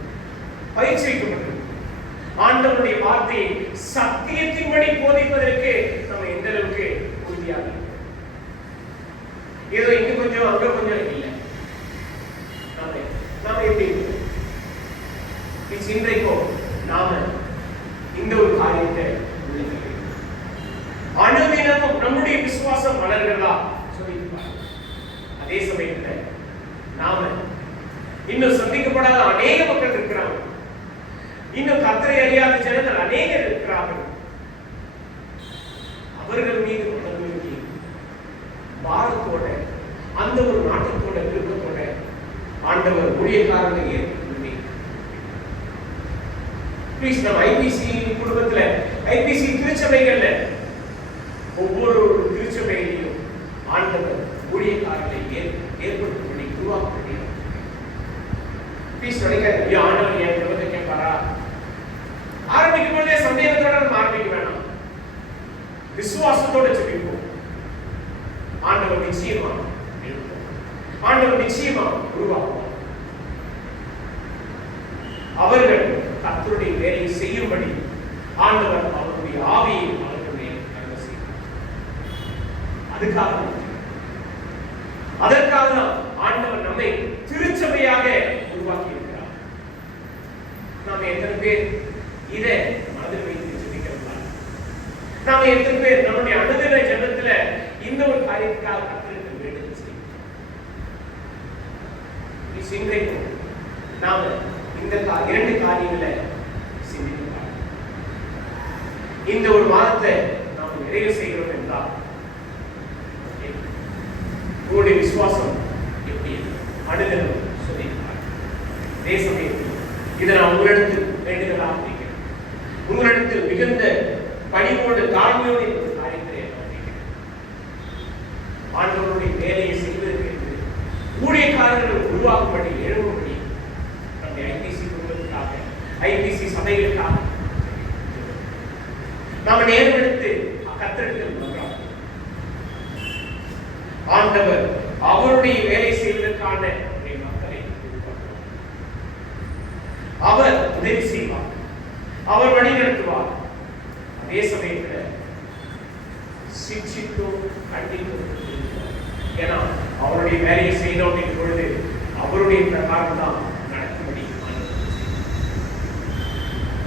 பயிற்சி வைக்கப்பட்டோம். ஆண்டவருடைய வார்த்தையை சத்தியத்தின்படி போதிப்பதற்கு நம்ம எந்த அளவுக்கு உறுதியாக, ஏதோ இங்க கொஞ்சம் அங்க கொஞ்சம் இல்லை, நாம எப்படி இன்றைக்கும் நாம இந்த ஒரு காரியத்தை அனுதினமும் நம்முடைய விசுவாசம் வளர்கிறதா சொல்லி அதே சமயத்துல நாம இன்னும் சந்திக்கப்படாத அநேக மக்கள் இருக்கிறாங்க, இன்னும் கர்த்தரை அறியாத ஜனங்கள் அநேகர் இருக்கிறார்கள். அவர்கள் மீது மனதுருகி பாரத்தோட, அந்த ஒரு நாட்டத்தோட விருப்பத்தோட ஆண்டவர் ஊழியக்காரர்களை ஏற்படுத்தி ப்ளீஸ் நம்ம ஐபிசி குடும்பத்துல ஐபிசி திருச்சபைகள்ல ஒவ்வொரு திருச்சபையிலையும் ஆண்டவர் ஊழியக்காரர்களை ஏற்படுத்தும்படி உருவாக்கும்படி ப்ளீஸ் நினைக்காது ஆண்டவர் என் ஜெபத்தை கேட்பாரா? ஆரம்பிக்கும் போதே சந்தேகத்தோட நம்ம ஆரம்பிக்க வேணாம். விசுவாசத்தோட ஜெபிப்போம். ஆண்டவர் நிச்சயமா எழுப்புவார். ஆண்டவர் நிச்சயமா உருவாக்குவார். அவர்கள் கர்த்தருடைய வேலையை செய்யும்படி ஆண்டவர் அவருடைய ஆவியை அவர்கள் மேல் அருள செய்வார். அதற்காக தான் ஆண்டவர் நம்மை திருச்சபையாக உருவாக்கி இருக்கிறார். நாம் எத்தனை பேர் இதை மனதில் வைத்து ஜெபிக்கிறோம்? நாம் எத்தனை பேர் நம்முடைய அனுதின ஜெபத்துல இந்த ஒரு காரியத்துக்காக கர்த்தருக்கு வேண்டுதல் செய்வோம்? சிந்தைக்கும் நாம இந்த இரண்டு காரியங்களை சிந்திக்கிறார். இந்த ஒரு மாதத்தை நாம் நிறைவு செய்கிறோம் என்றால் உங்களுடைய விசுவாசம் எப்படி அனுதினம் சொல்லியிருக்கிறார். அதே சமயத்தில் இதை நான் உங்களிடத்தில் வேண்டுதலாக இருக்கிறேன். உங்களிடத்தில் மிகுந்த பணிவோடு தாழ்மையோடு இந்த காரியத்தை ஆண்டவருடைய வேலையை செய்வதற்கு ஊழியக்காரர்கள் உருவாக்கும்படி எழும்படி நம்முடைய ஐபிசி குடும்பத்துக்காக ஐபிசி சபைகளுக்காக நாம் நேரம் எடுத்து கத்தெடுத்து வருகிறோம். ஆண்டவர் அவருடைய வேலை செய்வதற்கான மக்களை அவர் உதவி செய்வார். அவர் வழிநடத்துவார். அதே சமயத்தில் சிக்ஷித்தும் கண்டித்தும், ஏன்னா அவருடைய வேலையை செய்தோம் பொழுது அவருடைய பிரகாரம் தான் நடக்கும்படி.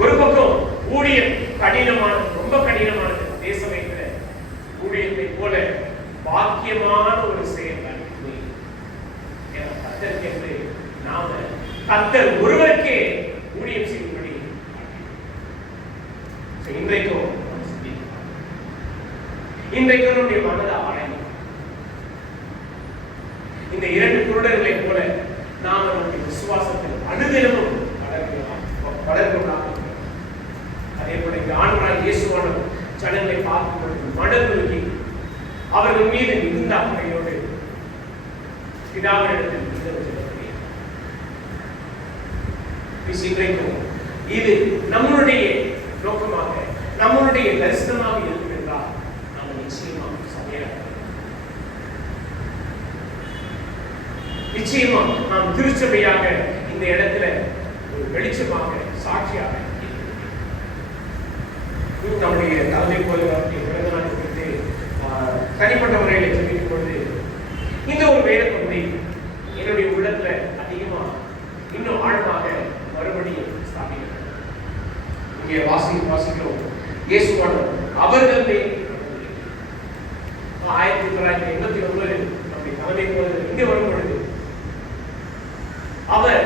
ஒரு பக்கம் ஊழியம் கடினமானது, ரொம்ப கடினமானது. அதே சமயத்தில் ஊழியத்தை போல பாக்கியமான ஒரு செயல் தான். கர்த்தருக்கு நாம கர்த்தர் ஒருவருக்கே ஊழியம் செய்யும்படி இன்றைக்கும் நம்முடைய மனதை ஆராயும். இந்த இரண்டு குருடர்களை போல நாம் நம்முடைய விசுவாசத்தில் அனுதினமும் வளர்க்கிறோம். அதே போல இந்த ஆண்டவராகிய இயேசுவானவர் ஜனங்களை பார்க்கும் பொழுது மனதுருகி அவர்கள் மீது மிகுந்த அக்கறையோடு பிதாவினிடத்தில் இது நம்மளுடைய நோக்கமாக, நம்மளுடைய தரிசனமாக இருக்கும் என்றால் நாம் நிச்சயமாக சமையல், நிச்சயமா நாம் திருச்சபையாக இந்த இடத்துல ஒரு வெளிச்சமாக சாட்சியாக நம்முடைய தலைமை கோயிலுடைய பிறந்த நாள் குறித்து தனிப்பட்ட முறையில் சொல்லிக்கும் பொழுது இந்த ஒரு வேத பகுதி என்னுடைய உள்ளத்துல அதிகமா இன்னும் ஆழமாக மறுபடியும் ஸ்தாபிக்கிறது. இங்கே வாசிக்கிறோம் இயேசுவானவர் அவர்களே 1989 நம்முடைய தலைமை கோயில் இங்கே வரும் பொழுது அவர்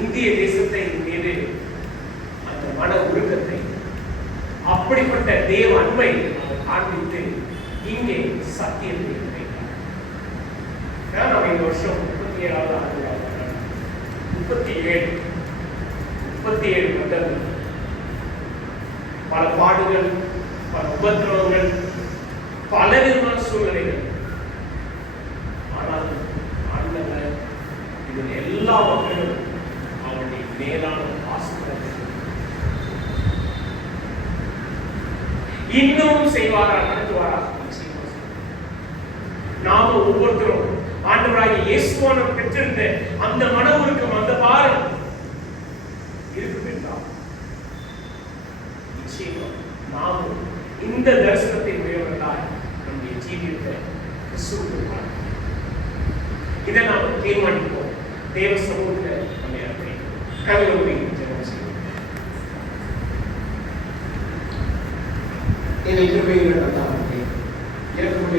இந்திய தேசத்தை மீது அந்த மன உருக்கத்தை, அப்படிப்பட்ட தேவ அன்பை அவர் காண்பித்து இங்கே சத்தியத்தை வைத்தார். நம்ம இந்த வருஷம் 37வது ஆண்டு, 37 வருடங்கள் பல பாடுகள், பல உபத்திரவங்கள், பல விதமான சூழ்நிலைகள். ஆனால் ஆண்டவர் இதில் எல்லா மக்களும் அவருடைய மேலான ஆசீர்வாதத்தை இன்னும் செய்வாரா, நடத்துவாரா? நாம ஒவ்வொருத்தரும் ஆண்டவராகிய இயேசுவானவர் பெற்றிருந்த அந்த மன உருக்கம், அந்த பாரம் இருக்கும் என்றால் நிச்சயமா நாமும் இந்த தரிசனத்தை உடையவர்களாய் நம்முடைய ஜீவியத்தை இதை நாம் தீர்மானிப்போம். தேவ சமூகத்தில் நம்மை அர்ப்பணிப்போம். கவிதை ஜெபம் செய்வோம். என்னை கிருபையுள்ள கர்த்தாவே, இரக்கமுள்ள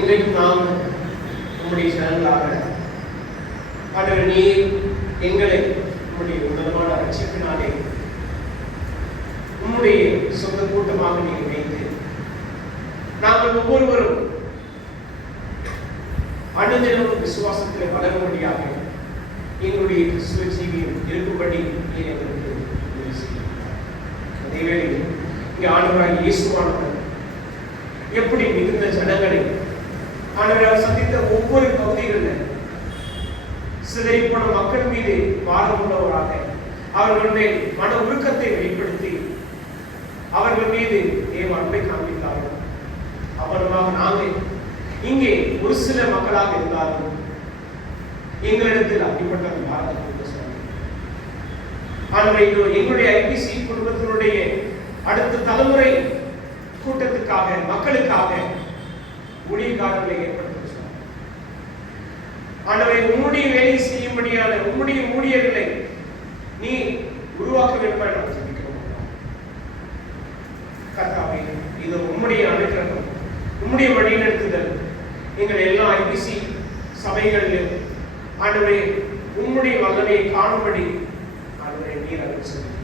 இன்றைக்கு நாம் நம்முடைய சனங்களாக ஆண்டவர் நீர் எங்களை உம்முடைய உன்னதமான ரட்சிப்பினாலே உம்முடைய சொந்த கூட்டமாக நீர் வைத்து நாங்கள் ஒவ்வொருவரும் அனுதினமும் விசுவாசத்தில் வளரும்படியாக எங்களுடைய கிறிஸ்துவ ஜீவியம் இருக்கும்படி நீர் எங்களுக்கு உதவி செய்கிறார். அதேவேளையில் இங்கே ஆண்டவராகிய இயேசுவானவர் எப்படி மிகுந்த ஜனங்களை ஆண்டவரால் சந்தித்த ஒவ்வொரு பகுதிகளில் சிதறிப்போன மக்கள் மீது பாரமுள்ளவராக அவர்கள் மேல் மன உருக்கத்தை வெளிப்படுத்தி அவர்கள் மீது தேவ அன்பை காண்பித்தார்கள். அவ்வளவாக நாங்கள் இங்கே ஒரு சில மக்களாக இருந்தாலும் எங்களிடத்தில் அப்படிப்பட்ட பாரதத்தை எங்களுடைய ஐபிசி குடும்பத்தினுடைய அடுத்த தலைமுறை கூட்டத்துக்காக மக்களுக்காக ஊழியக்காரர்களை ஏற்படுத்த ஆண்டவரை உம்முடைய வேலை செய்யும்படியான உம்முடைய ஊழியர்களை நீ உருவாக்க வேண்டும் என்று நாம் ஜெபிக்கிறோம். கர்த்தாவே, இது உம்முடைய அனுக்கிரகம், உம்முடைய வழிநடத்துதல் எங்கள் எல்லா ஐபிசி சபைகளிலும் ஆண்டவரே உம்முடைய வல்லமையை காணும்படி ஆண்டவரே நீர் அருள் செய்வீர்.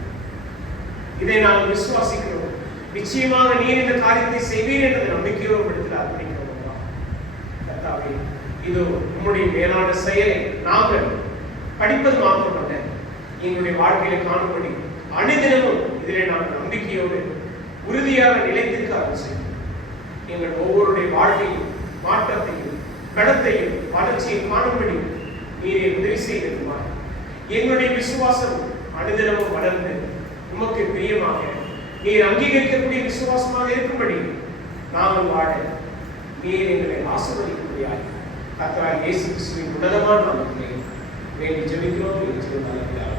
இதை நாங்கள் விசுவாசிக்கிறோம். நிச்சயமாக நீர் இந்த காரியத்தை செய்வீர் என்ற நம்பிக்கையோடு படுத்தல அர்ப்பணிக்கிறோம். கர்த்தாவே, இது உம்முடைய மேலான செயலை நாங்கள் படிப்பது மாத்திரமல்ல, எங்களுடைய வாழ்க்கையில காணும்படி அனுதினமும் இதிலே நாங்கள் நம்பிக்கையோடு உறுதியாக நிலைத்திருக்க அருள் செய்யும். எங்கள் ஒவ்வொருடைய வாழ்க்கையும் மாற்றத்தையும் கடத்தையும் வளர்ச்சியை காணும்படி நீரை உதவி செய்திருப்பார். எங்களுடைய விசுவாசம் அனுதினமும் வளர்ந்து உமக்கு பிரியமாக நீர் அங்கீகரிக்கக்கூடிய விசுவாசமாக இருக்கும்படி நாங்கள் வாழ நீர் எங்களை ஆசீர்வதிக்கும்படியாக கர்த்தராகிய இயேசு கிறிஸ்துவின் உன்னதமான நாமத்திலே வேண்டி ஜெபிக்கிறோம்.